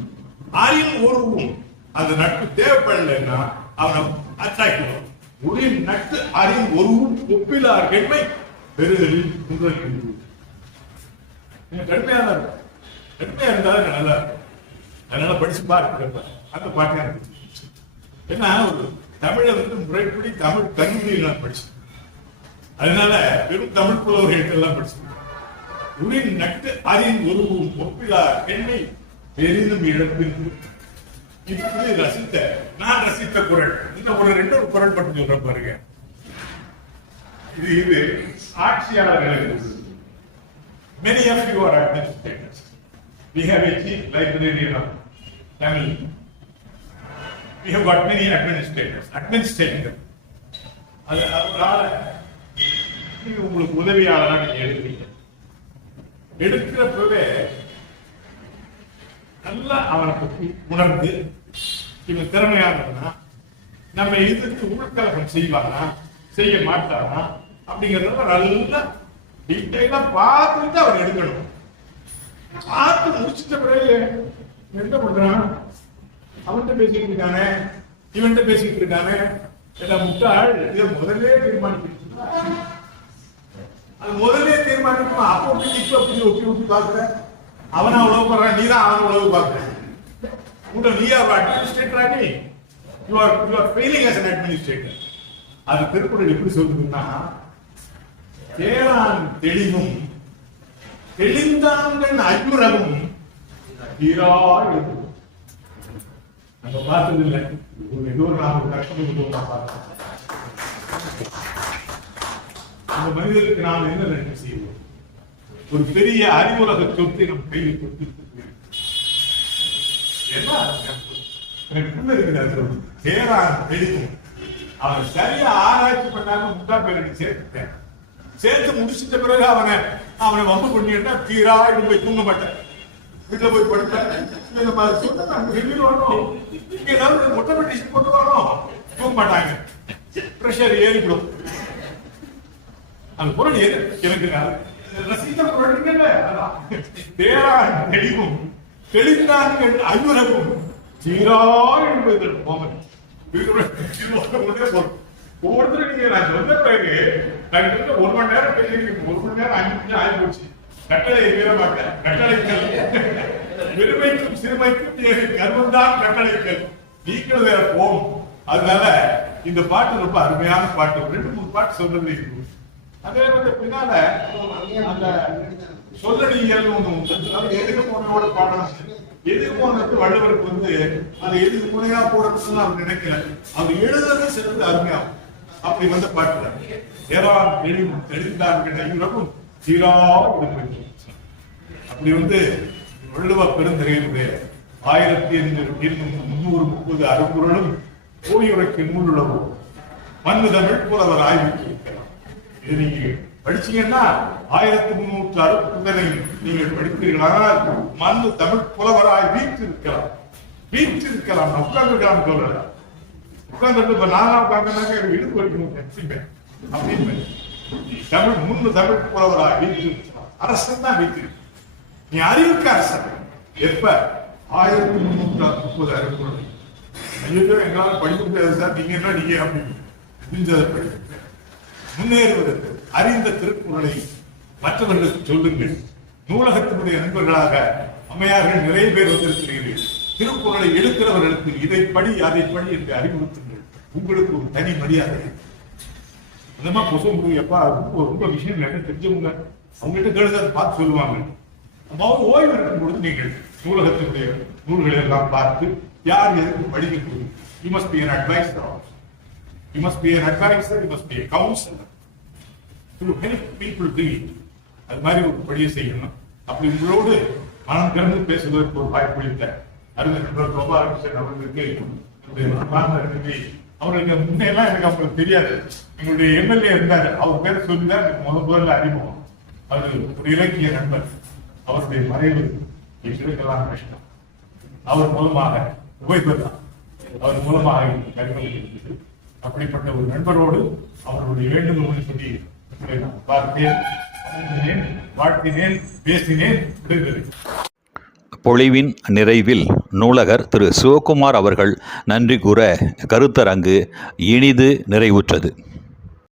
அறின் ஒருவும் அந்த நட்பு தேவைப்படலைன்னா அவனை அட்டாக்ட். உரின் நட்டு அறின் ஒருவும் ஒப்பிலார் பெண்மை பெருதலில் முதல் கடுமையா தான் இருக்கும். கடுமையா இருந்தாலும் நல்லா இருக்கும். அதனால படிச்சு பார்க்க அந்த பாட்டியா இருக்கு. ஏன்னா ஒரு தமிழை வந்து முறைப்படி தமிழ் கல்வியில படிச்சு, அதனால வெறும் தமிழ் புலவர்கள் எல்லாம் படிச்சு. உரின் நட்டு அறின் ஒருவும் ஒப்பிலார் பெண்மை பெரிதும் இழப்பின். இப்படி ரசித்த நான் ரசித்த குரல். இன்னும் ஒரு ரெண்டு குரல் மட்டும் சொல்ற பாருங்க. இது ஆட்சியாளர்களுக்கு. Many of you are administrators. We have a chief librarian of Tamil. We have got many administrators. Administrator. அதனால நீங்க உங்களுக்கு உதவியாளராக நீங்க எடுக்கிறீங்க. எடுக்கிறப்பவே நல்லா அவனை பற்றி உணர்ந்து இவன் திறமையானவனா, நம்ம எதிர்த்து உள்கலகம் செய்வானா செய்ய மாட்டானா அப்படிங்கறத நல்லா டீட்டெயிலா பார்த்துட்டு அவன் எடுக்கணும். பார்த்து முடிச்சிட்ட பிறகு என்ன பண்றான்? அவன்கிட்ட பேசிட்டு இருக்கானே, இவன்கிட்ட பேசிட்டு இருக்கானே, எல்லாம் முட்டாள். இதை முதலே தீர்மானிக்கணும். அது முதலே தீர்மானிக்கணும். அப்போ இப்ப அப்படி ஒப்பி ஒப்பி பாக்குற அவனா உழவு பண்றான், நீ தான் அவன் உழவு பாக்குற. நீ ஆர் அட்மினிஸ்ட்ரேட்டரா? நீ you are failing as an administrator. அது திருக்குறள் எப்படி சொல்லுதுன்னா, தேரான் தெளிவும் தெளிந்தாங்கள் ஐயுறவும் தீரா எழுது. நம்ம பார்த்தது இல்லை. ஏதோ ஒரு நாம கஷ்டப்பட்டு பார்த்தோம். அந்த மனிதருக்கு நாம் என்ன நன்றி செய்வோம்? ஒரு பெரிய அறிவுலக சொத்தை நம் கையில் கொடுத்து தேரான் தெளிவும் அவன் சரியா ஆராய்ச்சி பண்ணாங்க. முட்டா பேருக்கு சேர்த்துட்டேன். சேர்த்து முடிச்சிட்ட பிறகு அவனை வம்பு பண்ணிட்டா தீரா போய் தூங்க மாட்டேன். வீட்டுல போய் படுத்தேன். ஏதாவது மொட்டை பெட்டிஷன் போட்டு வரோம், தூங்க மாட்டாங்க. பிரஷர் ஏறிவிடும். அந்த பொருள் எனக்கு ரசித்த பொருள் தேரான் தெளிவும் தெளிந்தான் ஐயுறவும் தீரா என்பது ஒவ்வொருத்தரும் நீங்க நான் சொன்ன பிறகு நான் 1 மணி நேரம் பேசியிருக்கேன். 1 மணி நேரம் 5 நிமிஷம் ஆகி போச்சு. கட்டளை வீரமாக்க கட்டளைகள் பெருமைக்கும் சிறுமைக்கும் கர்மம்தான் கட்டளைகள். நீங்களும் வேற போகும். அதனால இந்த பாட்டு ரொம்ப அருமையான பாட்டு. 2-3 பாட்டு சொல்றது இருக்கு. அதே வந்து பின்னால அந்த சொல்லடியல் ஒண்ணு உண்டு. எதுக்கு போனோட பாடணும். எதுக்கு போனது வள்ளுவருக்கு வந்து அது எதுக்கு முனையா போடுறதுன்னு அவர் நினைக்கல. அவர் எழுதுறது சிறந்து அருமையாகும். அப்படி வந்த பாட்டு ஏறான் தெளிந்தார்கள் ஐயுறவும் தீரா. அப்படி வந்து வள்ளுவ பெருந்தகையினுடைய 1330 அருங்குறளும் ஓய்வுரைக்கு நூலுள்ளவோ மண்ணு தமிழ் புலவர் ஆய்வுக்கு இருக்கலாம். இது நீங்க படிச்சீங்கன்னா 1360 நீங்கள் படித்தீர்களானால் மண்ணு தமிழ் புலவராய் வீற்றிருக்கலாம் உட்கார்ந்துருக்கலாம் சொல்லல. உட்கார்ந்து இப்ப நானா உட்கார்ந்தாக்க இடுப்பு வரைக்கும் அப்படின்னு தமிழ் முன்னு தமிழ் புலவராய் வீற்றிருக்கலாம். அரசன் தான் வீற்றிருக்கு. நீ அறிவுக்கு அரசன். எப்ப 1330 அறிவுறும் ஐயோ எங்களால படிக்க முடியாது சார், நீங்க என்ன நீங்க அப்படின்னு முன்னேறுவதற்கு அறிந்த திருக்குறளை மற்றவர்களுக்கு சொல்லுங்கள். நூலகத்தினுடைய நண்பர்களாக அம்மையார்கள் நிறைய பேர் வந்திருக்கிறீர்கள். திருக்குறளை எடுக்கிறவர்களுக்கு இதை படி அதை படி என்று அறிவுறுத்துங்கள். உங்களுக்கு ஒரு தனி மரியாதை. அந்த மாதிரி பொசு எப்பா ரொம்ப விஷயம் என்ன தெரிஞ்சவங்க அவங்ககிட்ட கேளுங்க, அதை பார்த்து சொல்லுவாங்க. அவங்க ஓய்வு இருக்கும் பொழுது நீங்கள் நூலகத்தினுடைய நூல்களை எல்லாம் பார்த்து யார் எதுக்கு படிக்கக்கூடிய you must be an advisor also. You must be an advisor, you must be a counselor to help people do it. அது மாதிரி ஒரு படியை செய்யணும். அப்படி உங்களோடு மனம் திறந்து பேசுவதற்கு ஒரு வாய்ப்பு அளித்த அறிஞர் கோபாலகிருஷ்ணன் அவர்களுக்கு முன்னெல்லாம் எனக்கு அவங்களுக்கு தெரியாது. எங்களுடைய எம்எல்ஏ இருந்தாரு, அவர் பேரை சொல்லிதான் எனக்கு முதல்ல அறிமுகம். அது ஒரு இலக்கிய நண்பர். அவருடைய மறைவு எங்களுக்கெல்லாம் கஷ்டம். அவர் மூலமாக உபயோகத்தான் அவர் மூலமாக கருத்து. அப்படிப்பட்ட ஒரு நண்பரோடு அவருடைய வேண்டுகோள் சொல்லி பார்த்தேன், வாழ்த்தினேன், பேசினேன். பொழிவின் நிறைவில் நூலகர் திரு சிவகுமார் அவர்கள் நன்றி கூற கருத்தரங்கு இனிது நிறைவுற்றது.